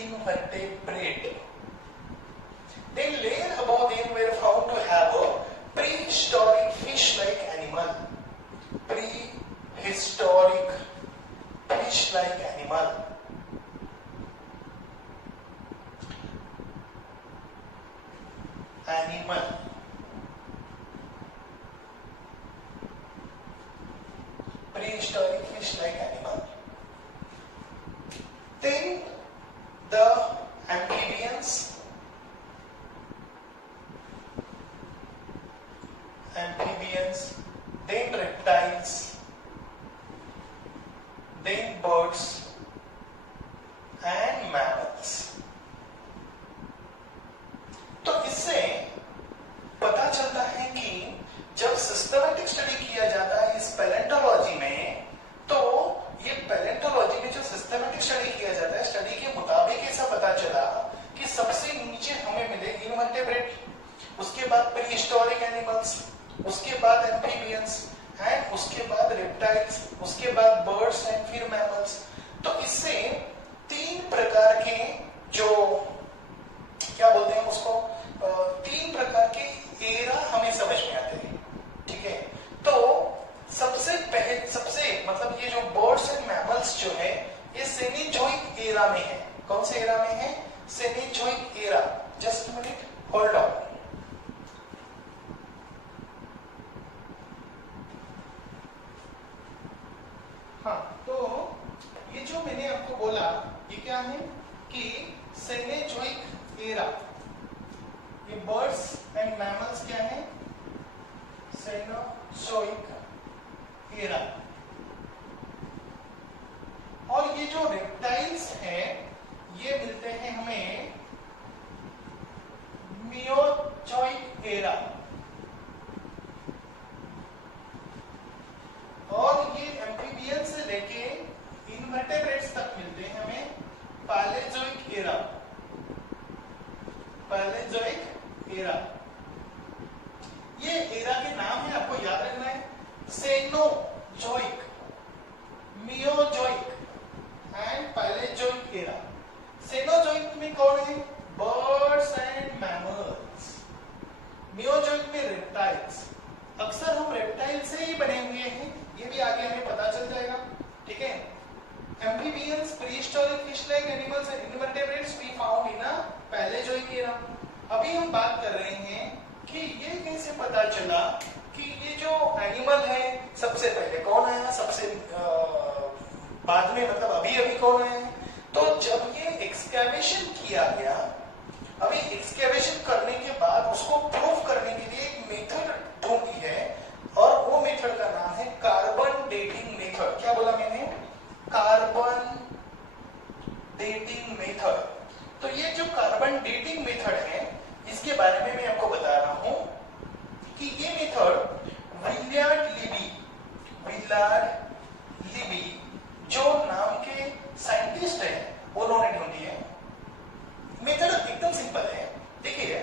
इनवर्टेब्रेट. Then layer above them were found to have a prehistoric fish-like animal. Prehistoric fish-like animal. Prehistoric fish-like animal. Then the amphibians, then reptiles, then birds and mammals. तो इससे पता चलता है कि जब सिस्टमैटिक स्टडी किया जाता है इस पैलेंटोलॉजी में, तो ये पैलेंटोलॉजी में जो सिस्टमैटिक स्टडी किया जाता है, स्टडी के मुताबिक ऐसा पता चला कि सबसे नीचे हमें मिले इनवर्टेब्रेट, उसके बाद प्रीहिस्टोरिक एनिमल्स, उसके बाद एम्फीबियंस एंड उसके बाद रेप्टाइल्स, उसके बाद बर्ड्स एंड फिर मैमल्स. तो इससे तीन प्रकार के जो क्या बोलते हैं उसको, तीन प्रकार के एरा हमें समझ में आते हैं. ठीक है, तो सबसे मतलब ये जो बर्ड्स एंड मैमल्स जो है ये सेनेजोइक एरा में है. कौन से एरा में है? Cenozoic era. Just minute, hold on. हाँ, तो ये जो मैंने आपको बोला ये क्या है कि सेनेजोइक एरा, ये बर्ड्स एंड मैमल्स क्या है? Cenozoic era. और ये जो रेप्टाइल्स हैं ये मिलते हैं हमें मियोजोइक एरा. और ये एम्फीबियन से लेके इनवर्टेब्रेट्स तक मिलते हैं हमें पैलेजोइक एरा. पैलेजोइक एरा, ये एरा के नाम है, आपको याद रखना है. Cenozoic, Mesozoic and Paleozoic era. Cenozoic में कौन है? Birds and mammals. मियोजोइक में रेप्टाइल्स. अक्सर हम रेप्टाइल से ही बने हुए हैं, ये भी आगे हमें पता चल जाएगा. ठीक है, amphibians, prehistoric fish like animals and invertebrates we found in a Paleozoic era. अभी हम बात कर रहे हैं कि ये कैसे पता चला कि ये जो एनिमल है सबसे पहले कौन आया, सबसे बाद में, मतलब अभी कौन आया. तो जब ये एक्सकैवेशन किया गया, अभी एक्सकैवेशन करने के बाद उसको प्रूफ करने के लिए एक मेथड ढूंढी है और वो मेथड का नाम है कार्बन डेटिंग मेथड. क्या बोला मैंने? Carbon dating method. तो ये जो कार्बन डेटिंग मेथड है इसके बारे में मैं आपको बता रहा हूं कि ये मेथड विलियर्ड लिबी जो नाम के साइंटिस्ट हैं उन्होंने ढूंढी है. मेथड एकदम सिंपल है. देखिए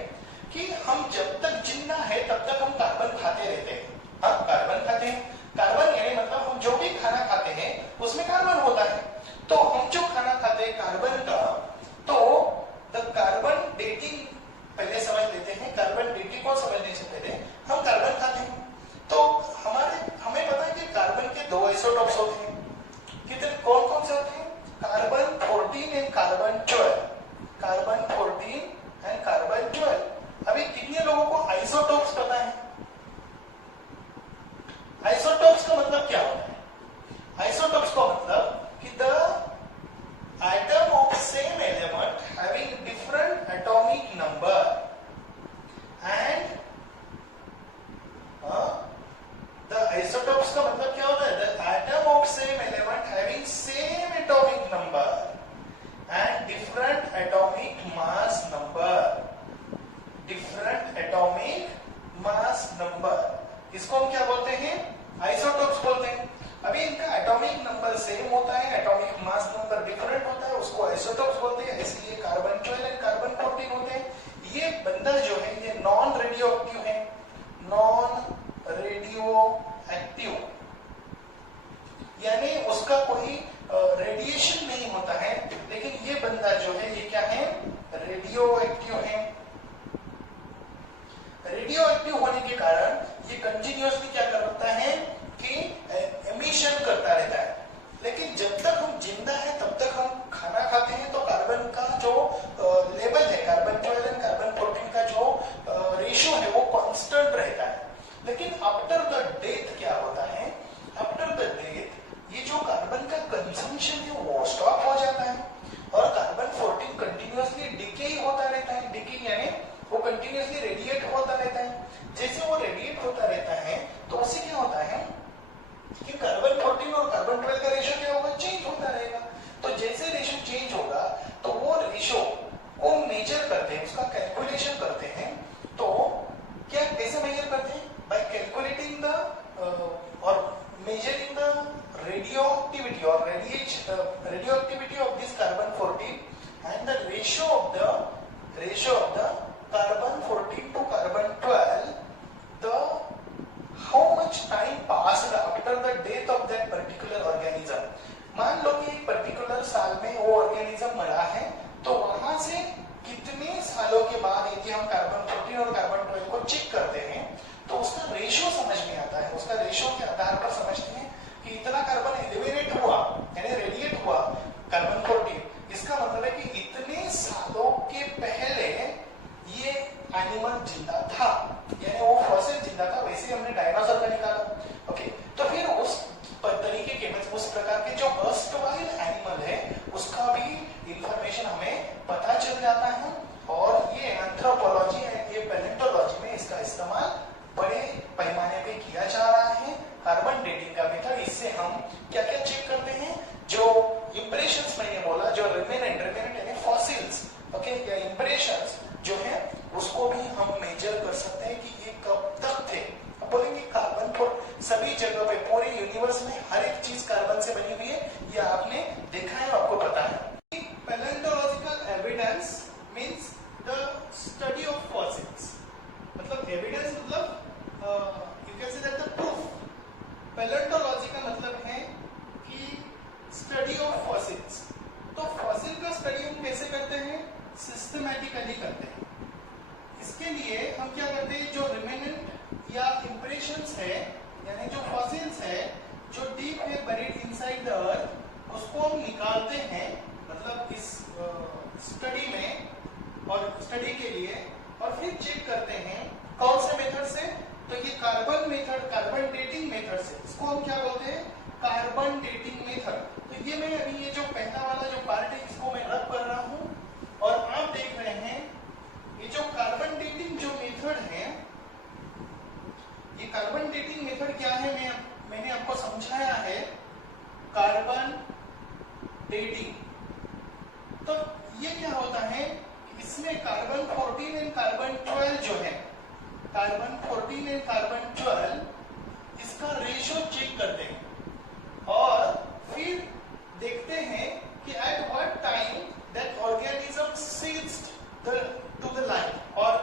कि हम जब तक जिंदा है तब तक हम कार्बन खाते रहते हैं. हम कार्बन खाते हैं. कार्बन यानी मतलब हम जो भी खाना खाते हैं उसमें कार्बन होता है. तो हम जो खाना खाते हैं कार्बन का, तो द कार्बन डेटिंग पहले समझ लेते हैं. कार्बन डेटिंग को समझने से पहले हम कार्बन खाते हैं. तो हमें पता है कि कार्बन के दो आइसोटोप्स होते हैं. कितने, कौन कौन से होते हैं? Carbon 14 and carbon 12. Carbon 14 and carbon 12. अभी कितने लोगों को आइसोटोप्स पता है? आइसोटोप्स का मतलब क्या होता है? आइसोटोप्स का मतलब कि the atom of same element having different atomic number and the isotopes का मतलब क्या होता है? The atom of same element having same atomic number and different atomic mass number. Different atomic mass number. इसको हम क्या बोलते हैं? आइसोटोप्स बोलते हैं. अभी इनका एटॉमिक नंबर सेम होता है, एटॉमिक मास नंबर डिफरेंट होता है, उसको आइसोटोप्स बोलते हैं. इसलिए कार्बन 12 एंड कार्बन 14 होते हैं. ये बंदा जो है ये नॉन रेडियो एक्टिव है. नॉन रेडियो एक्टिव, यानी उसका कोई रेडिएशन नहीं होता है, लेकिन ये बंदा जो है ये क्या है, रेडियो एक्टिव है। रेडियो एक्टिव होने के कारण ये कंटिन्यूअसली क्या करता है कि एमिशन करता रहता है। लेकिन जब तक हम जिंदा है तब तक हम खाना खाते हैं तो कार्बन का जो लेवल है, कार्बन 12 एंड कार्बन 14 का जो रेशियो है वो कांस्टेंट रहता है। लेकिन आफ्टर द डेथ क्या होता है, आफ्टर द डेथ ये जो कार्बन का कंजम्पशन है वो स्टॉप हो जाता है और कार्बन 14 कंटिन्यूअसली डिके होता रहता है। डिके यानी वो कंटिन्यूअसली रेडिएट होता रहता है। जैसे वो रेडिएट होता रहता है तो उससे क्या होता है कि कार्बन 14 और कार्बन 12 का रेशियो क्या होगा, चेंज होता रहेगा। तो जैसे रेशियो चेंज होगा तो वो रेशियो को मेजर करते हैं, उसका कैलकुलेशन करते हैं। तो क्या कैसे मेजर करते हैं, बाय कैलकुलेटिंग द और measuring the radioactivity or radioactivity of this carbon 14 and the ratio of the carbon 14 to carbon 12, the how much time passed after the death of that particular organism। मान लो कि एक पर्टिकुलर साल में वो ऑर्गेनिज्म मरा है तो वहां से कितने सालों के बाद यदि हम कार्बन 14 और कार्बन 12 को चेक करते हैं तो उसका रेशियो समझ में आता है। उसका रेशियो के आधार पर समझते हैं कि इतना कार्बन एलिवेट हुआ यानी रेडिएट हुआ कार्बन 14, इसका मतलब है कि इतने सालों के पहले ये एनिमल जिंदा था, यानी वो फॉसिल जिंदा था। वैसे हमने डायनासोर का निकाला। ओके, तो फिर उस तरीके के उस प्रकार के जो अर्स्टवाइल एनिमल है उसका भी इंफॉर्मेशन हमें पता चल जाता है। और ये एंथ्रोपोलॉजी एंड ये पैलेंटोलॉजी में इसका इस्तेमाल बड़े पैमाने पे किया जा रहा है। कार्बन डेटिंग का मेथड, इससे हम क्या क्या चेक करते हैं, जो इंप्रेशंस मैंने बोला, जो रिमेनेंट यानी फॉसिल्स, ओके, या इंप्रेशंस जो है उसको भी हम मेजर कर सकते हैं कि ये कब तक थे। अब बोलेंगे कार्बन पर सभी जगह पे पूरे यूनिवर्स में हर एक चीज कार्बन से बनी हुई है, ये आपने देखा है, आपको पता है। Palaeontological evidence means the study of fossils, मतलब एविडेंस मतलब you can say that the proof. Palaeontology का मतलब है कि स्टडी ऑफ फॉसिल्स। तो फॉसिल का स्टडी हम कैसे करते हैं, सिस्टमैटिकली करते हैं। इसके लिए हम क्या करते हैं, जो रिमेनेंट या इंप्रेशंस है यानी जो फॉसिल्स है जो डीप है बरीड इनसाइड द अर्थ, उसको हम निकालते हैं, मतलब इस स्टडी में और स्टडी के लिए, और फिर चेक करते हैं कौन से मेथड से, तो ये carbon method, carbon dating method से। इसको हम क्या बोलते हैं, कार्बन डेटिंग मेथड। तो ये मैं अभी ये जो पहला वाला जो पार्ट है इसको मैं रब कर रहा हूं और आप देख रहे हैं ये जो कार्बन डेटिंग जो मेथड है, ये कार्बन डेटिंग मेथड क्या है, मैंने आपको समझाया है कार्बन डेटिंग। तो ये क्या होता है, इसमें कार्बन 14 एंड कार्बन 12 जो है, कार्बन 14 एंड कार्बन 12 इसका रेशियो चेक करते हैं और फिर देखते हैं कि at what time that organism ceased to the life और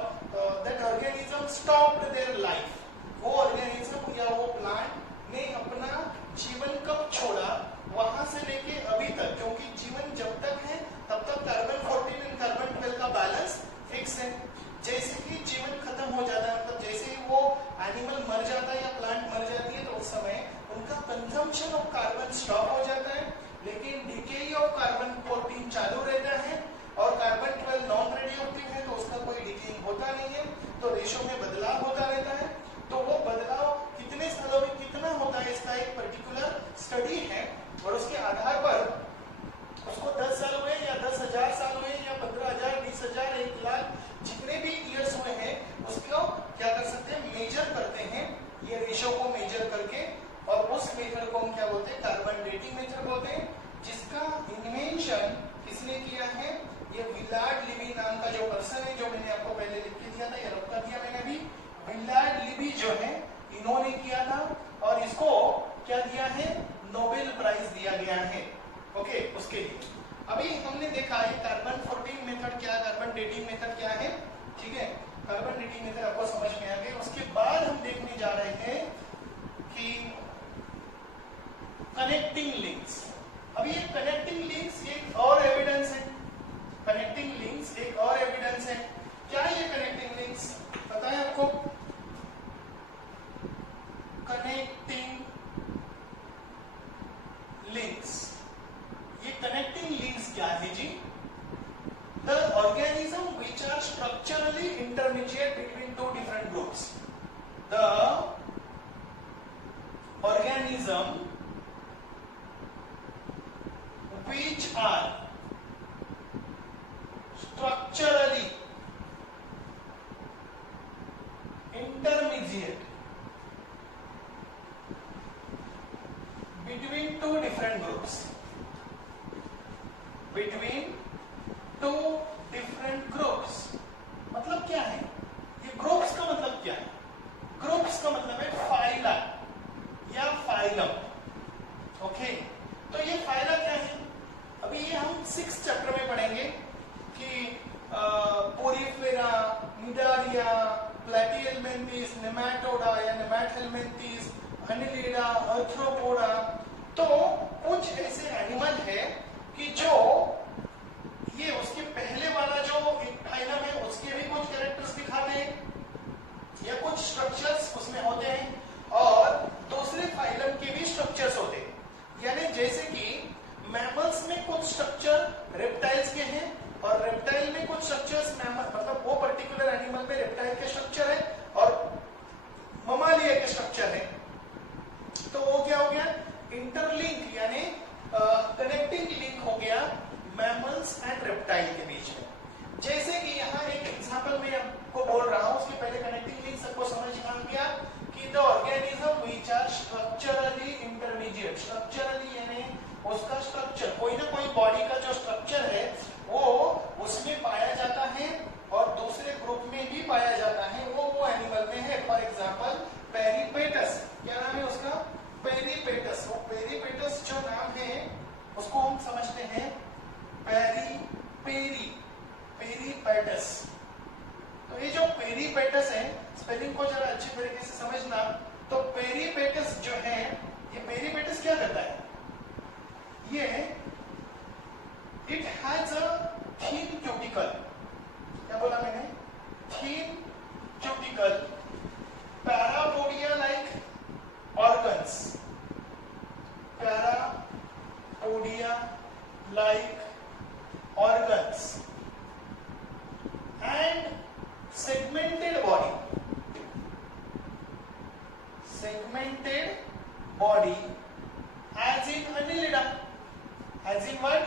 that organism stopped their life. वो ऑर्गेनिज्म या वो प्लांट ने अपना जीवन कब छोड़ा, वहां से लेके अभी तक, क्योंकि जीवन जब तक है तब तक कार्बन 14 एंड कार्बन 12 का बैलेंस फिक्स है। जैसे ही जीवन खत्म हो जाता है, मतलब जैसे ही वो एनिमल मर जाता है या प्लांट मर जाती है, तो उस समय उनका कंजम्पशन ऑफ कार्बन स्टॉप हो जाता है, लेकिन डिके ऑफ कार्बन 14 चालू रहता है और कार्बन 12 नॉन रेडियोएक्टिव है तो उसका कोई डिकेइंग होता नहीं है, तो रेशियो में बदलाव होता रहता है। तो वो बदलाव कितने सालों में कितना होता है, इसका एक पर्टिकुलर स्टडी है और उसके आधार पर उसको 10 साल हुए या 10,000 साल हुए या 15,000, 20,000, 1 लाख, जितने भी ईयर्स हुए हैं उसको क्या कर सकते हैं, मेजर करते हैं, ये रेशियो को मेजर करके, और उस मेथड को हम क्या बोलते हैं, कार्बन डेटिंग मेथड बोलते हैं, जिसका इन्वेंशन किसने किया है, ये विलार्ड लिबी नाम का जो पर्सन है, जो मैंने आपको पहले लिख के दिया था, ये रखा दिया मैंने अभी, विलार्ड लिबी जो है इन्होंने किया था और इसको क्या दिया है, नोबेल प्राइज दिया गया है। ओके, उसके लिए अभी हमने देखा है कार्बन 14 मेथड क्या, कार्बन डेटिंग मेथड क्या है, ठीक है, कार्बन डेटिंग मेथड आपको समझ में आ गया। उसके बाद हम connecting links. ये connecting links क्या है जी? The organism which are structurally intermediate between two different groups. The organism which are structurally intermediate between two different groups. Between two different groups मतलब क्या है? ये ग्रुप्स का मतलब क्या है? ग्रुप्स का मतलब है फाइला या फाइलम. ओके, तो ये फाइला क्या है? अभी ये हम 6th चैप्टर में पढ़ेंगे कि पोरीफेरा, निडारिया, प्लैटीहेलमिन्थीज, नेमाटोडा या नेमाटोहेलमिन्थीज, अनिलीडा, आर्थ्रोपोडा. तो कुछ ऐसे एनिमल है कि जो ये उसके पहले वाला जो एक फाइलम है उसके भी कुछ कैरेक्टर्स दिखाते हैं या कुछ स्ट्रक्चर्स उसमें होते हैं और दूसरे फाइलम के भी स्ट्रक्चर्स होते हैं. यानी जैसे कि मैमल्स में कुछ स्ट्रक्चर रेप्टाइल्स के हैं और रेप्टाइल में कुछ स्ट्रक्चर्स मतलब वो पर्टिकुलर एनिमल में रेप्टाइल के स्ट्रक्चर है और ममालिया के स्ट्रक्चर है. तो वो क्या हो गया? इंटरलिंक यानी कनेक्टिंग लिंक हो गया मैमल्स एंड रेप्टाइल के बीच में. जैसे कि यहाँ एक एग्जांपल मैं आपको बोल रहा हूँ, उसके पहले कनेक्टिंग लिंक सबको समझ आ गया कि the organism which are structurally intermediate. Structurally यानी उसका स्ट्रक्चर, कोई ना कोई बॉडी का जो स्ट्रक्चर है वो उसमें पाया जाता है और दूसरे ग्रुप में भी पाया जाता है. वो एनिमल में है. For example peripatus. क्या नाम है उसका? पेरीपेटस. वो पेरीपेटस जो नाम है उसको हम समझते हैं पेरीपेटस. तो ये जो पेरीपेटस है, स्पेलिंग को जरा अच्छी तरीके से समझना. तो पेरीपेटस जो है, ये पेरीपेटस क्या करता है? ये it has a thin cuticle. क्या बोला मैंने? Thin cuticle. Parapodia like organs. Parapodia like organs and segmented body. Segmented body as in Annelida. As in what?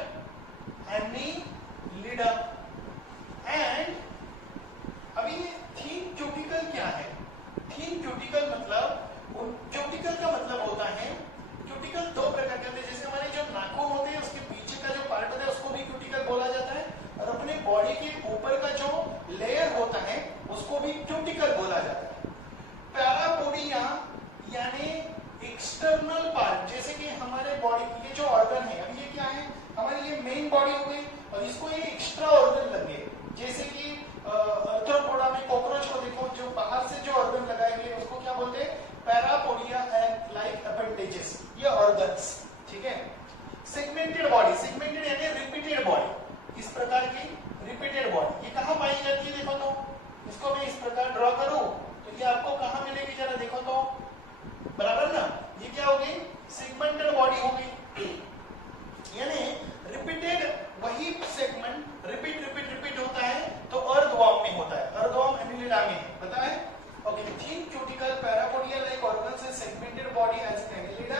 Annelida. And अभी ये थीन क्यूटिकल क्या है? थीन क्यूटिकल मतलब, क्यूटिकल का मतलब होता है, क्यूटिकल दो प्रकार के होते हैं. जैसे हमारे जो नाखून होते हैं उसके पीछे का जो पार्ट होता है उसको भी क्यूटिकल बोला जाता है और अपने बॉडी के ऊपर का जो लेयर होता है उसको भी क्यूटिकल बोला जाता है. पैरापोडिया यानी एक्सटर्नल पार्ट. जैसे कि हमारे बॉडी ये जो ऑर्गन है, अभी ये क्या है? हमारी ये मेन बॉडी हो गई और इसको ये एक्स्ट्रा ऑर्गन लगे. जैसे कि आर्थ्रोपोडा में कॉकरोच को देखो, जो बाहर से जो ऑर्गन लगाए गए उसको क्या बोलते हैं? पैरापोडिया एंड लाइक अपेंडेजेस, ये ऑर्गन्स. ठीक है. Segmented body. सेगमेंटेड यानी रिपीटेड बॉडी. इस प्रकार की रिपीटेड बॉडी ये कहाँ पाई जाती है? देखो तो इसको मैं इस प्रकार ड्रॉ करूं तो ये आपको कहाँ मिलेगी? जरा देखो तो. बराबर ना? ये क्या होगी? सेगमेंटेड बॉडी होगी. यानी रिपीटेड, वही सेगमेंट रिपीट होता है. तो अर्थवॉर्म में होता है. अर्थवॉर्म एनिलिडा में है. पता है? Okay. Thin cuticle parapodia like organs and segmented body as in Annelida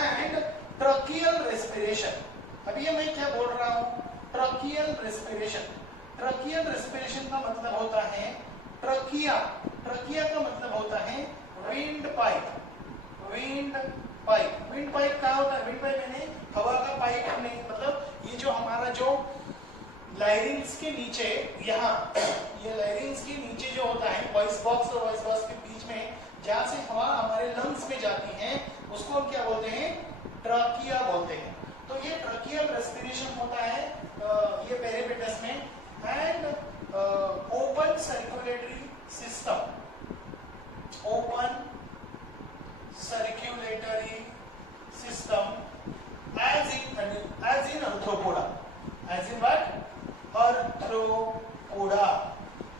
and tracheal respiration. अभी ये मैं क्या बोल रहा हूँ? Tracheal respiration. ट्रकियल रेस्पिरेशन का मतलब होता है ट्रकिया. ट्रकिया का मतलब होता है wind pipe. Wind pipe. Wind pipe क्या होता है? विंड पाइप यानी हवा का पाइप नहीं, मतलब ये जो हमारा जो लाइरिंग्स के नीचे, यहाँ ये लाइरिंग्स के नीचे जो होता है वॉइस बॉक्स और वॉइस बॉक्स के बीच में जहाँ से हवा हमारे लंग्स में जाती है उसको हम क्या बोलते हैं? ट्रकिया बोलते हैं. तो ये ट्रकियल रेस्पिरेशन होता है ये पेरीपेटस में. And open circulatory system. Open circulatory system as in arthropoda. As in what? Arthropoda.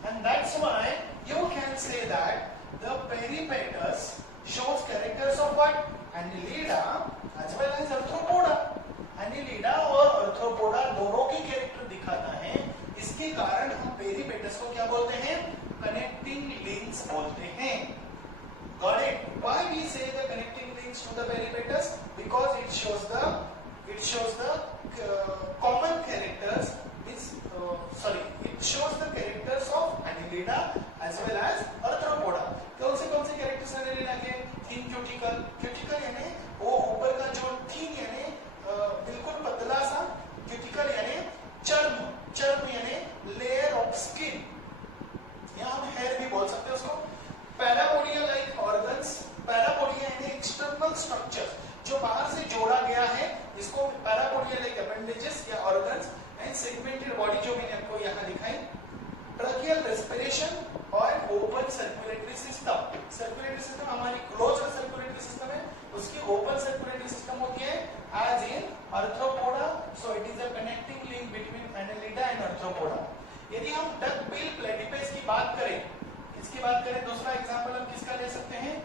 And that's why you can say that the peripatus shows characters of what? Annelida as well as Arthropoda. Annelida और Arthropoda दोनों के कैरेक्टर दिखाता है. इसके कारण हम पेरिपेटस को क्या बोलते हैं? कनेक्टिंग लिंक्स बोलते हैं. Got it? Why we say the connecting links to the peripetus? Because it shows the common characters. It shows the characters of Annelida as well as Arthropoda. कौन से कैरेक्टर्स Annelida के? Thin cuticle. Cuticle यानी वो ऊपर का जो thin यानी बिल्कुल पतला सा, cuticle यानी चर्म यानी लेयर ऑफ स्किन. यहाँ हम हेयर भी बोल सकते हैं उसको. Parapodia like organs. पैरापोडिया यानी एक्सटर्नल स्ट्रक्चर जो बाहर से जोड़ा गया है, इसको पैरापोडिया लाइक अपेंडेजेस या ऑर्गन्स एंड सेगमेंटेड बॉडी जो मैंने आपको यहाँ दिखाई. ट्रकियल रेस्पिरेशन और open circulatory system. Circulatory system हमारी क्लोज सर्कुलेटरी सिस्टम है, उसकी ओपन सर्कुलेटरी सिस्टम होती है as in Arthropoda. So it is a connecting link between Annelida and Arthropoda. यदि हम डक बिल प्लेटिपस की बात करें, दूसरा एग्जांपल हम किसका ले सकते हैं?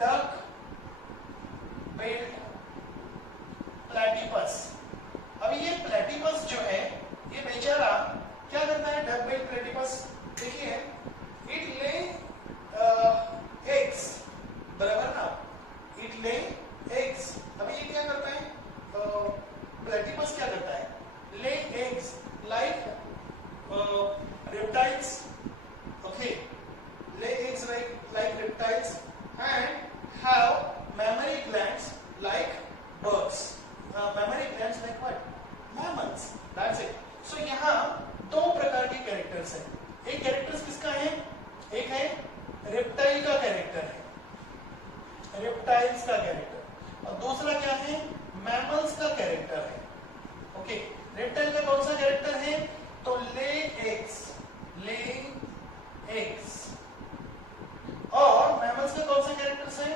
Duck bill platypus. अभी ये प्लेटिपस जो है, ये बेचारा क्या करता है? डक बिल प्लेटिपस देखिए, इट ले एग्स, बराबर ना? It lay eggs. अभी ये क्या करता है? प्लेटिपस क्या करता है? Lay eggs like reptiles. Okay, lay eggs like reptiles and have mammary glands like birds. Mammary glands like what? Mammals. That's it. So यहाँ दो प्रकार के कैरेक्टर्स हैं. एक कैरेक्टर्स किसका है? एक है रेप्टाइल का कैरेक्टर है, रेप्टाइल्स का कैरेक्टर, और दूसरा क्या है? मैमल्स का कैरेक्टर है. ओके, रेप्टाइल का कौन सा कैरेक्टर है? तो ले एग्स और मैमल्स के कौन से कैरेक्टर्स हैं?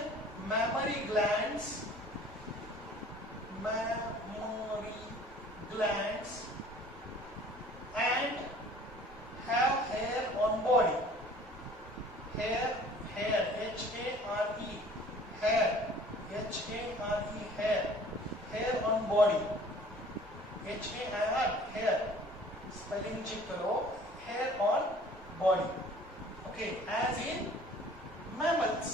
Mammary glands and have hair on body. Hair hair on body. Hair spelling check करो. hair on body. Okay, as in mammals.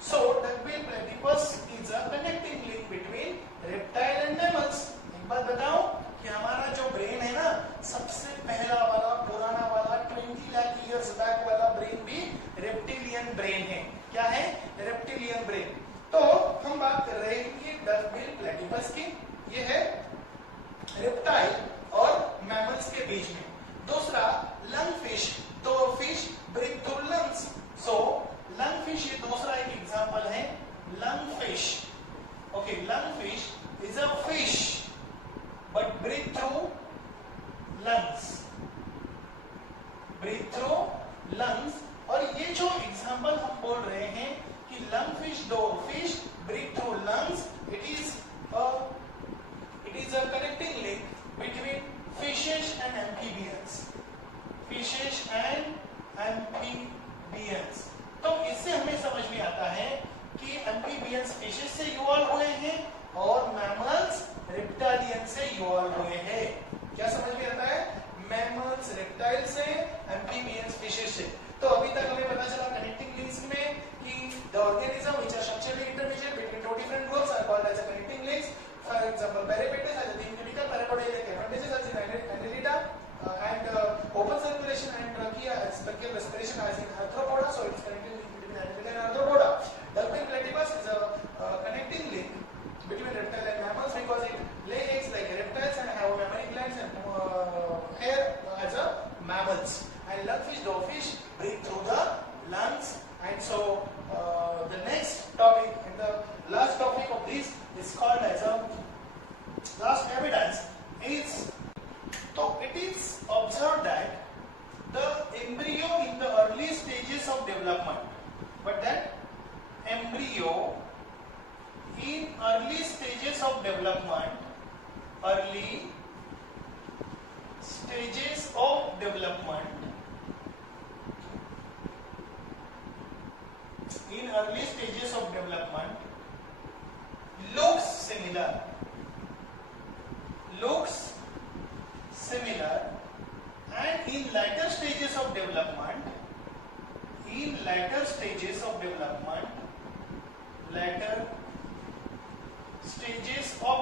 So duckbill platypus is a connecting link between reptile and mammals. एक बात बताओ कि हमारा जो ब्रेन है ना, सबसे पहला वाला पुराना वाला 20 लाख इयर्स बैक वाला ब्रेन भी रेप्टिलियन ब्रेन है. क्या है? Reptilian brain. तो हम बात कर रहे हैं कि डकबिल प्लेटिपस की. ये है रेप्टाइल और मैमल्स के बीच में. दूसरा लंग फिश. तो fish breathe through lungs. So lung fish ये दूसरा एक एग्जांपल है. Lung fish. Okay, lung fish is a fish but breathe through lungs. Breathe through lungs. और ये जो एग्जांपल हम बोल रहे हैं कि लंग फिश, दो fish breathe through lungs, it is a connecting link between fishes and amphibians. Fishes and amphibians. तो इससे हमें समझ में आता है कि amphibians fishes से इवॉल्व हुए हैं और mammals reptilian से इवॉल्व हुए हैं. क्या समझ में आता है? mammals reptile से, amphibians fishes से. तो अभी तक हमें पता चला connecting links में कि the organism which are structurally intermediate between two different groups are called as a connecting links. For example, peripetus has a thin cuticle, parapodia like appendages as in Annelida, and open circulation and trachea as tracheal respiration as in Arthropoda. So it is connecting link between Annelida and Arthropoda. Duckbill platypus is a connecting link between reptile and mammals because it lay eggs like reptiles and have mammary glands and hair as a mammals. And lungfish, dogfish breathe through the lungs. And so the next topic and the last topic of this is called as a last evidence is, so it is observed that the embryo in the early stages of development, but that embryo in early stages of development, early stages of development in early stages of development looks similar, and in later stages of development, later stages of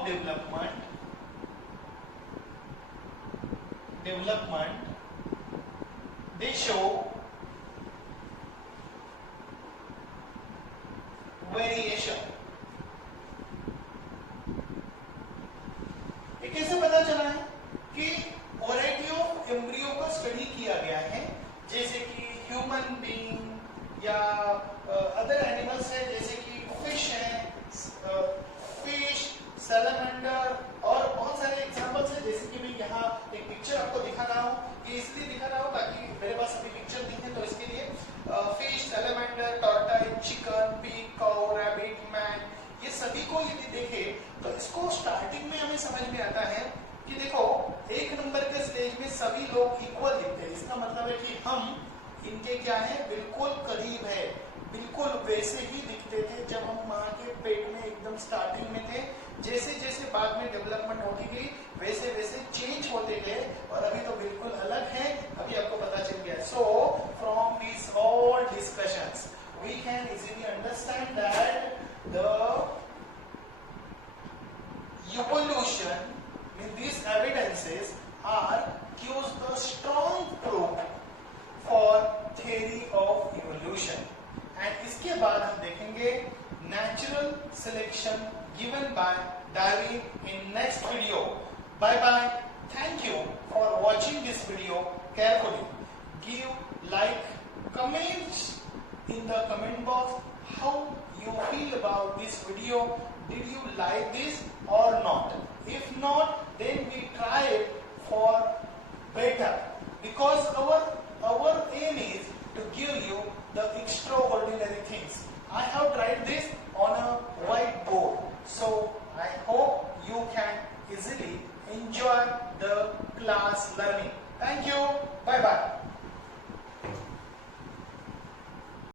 development they show variation. ये कैसे पता चला है कि वैरायटी ऑफ एम्ब्रियो का स्टडी किया गया है, जैसे कि ह्यूमन बीइंग या अदर एनिमल्स है, जैसे कि फिश है, फिश, सैलमेंडर और बहुत सारे एग्जांपल्स है। जैसे कि मैं यहाँ एक पिक्चर आपको दिखा रहा हूँ, ये इसलिए दिखा रहा हूँ ताकि मेरे पास अभी पिक्चर नहीं है, तो इसके लिए fish, salamander, tortoise, chicken, pig, काऊ, रैबिट, मैन, ये सभी को यदि देखे तो इसको स्टार्टिंग में हमें समझ में आता है कि देखो एक नंबर के स्टेज में सभी लोग इक्वल दिखते हैं। इसका मतलब है कि हम इनके क्या है, बिल्कुल करीब है, बिल्कुल वैसे ही दिखते थे जब हम माँ के पेट में एकदम स्टार्टिंग में थे। जैसे जैसे बाद में डेवलपमेंट होती गई वैसे वैसे चेंज होते गए और अभी तो बिल्कुल अलग है, अभी आपको पता चल गया। So from this all discussions we can easily understand that the evolution in these evidences are gives the strong proof for theory of evolution। and इसके बाद हम देखेंगे natural selection given by Darwin in next video। bye bye, thank you for watching this video carefully। give like, comments in the comment box how you feel about this video, did you like this or not? If not, then we try it for better, because our aim is to give you the extraordinary things। I have tried this on a whiteboard, so I hope you can easily enjoy the class learning। thank you, bye bye।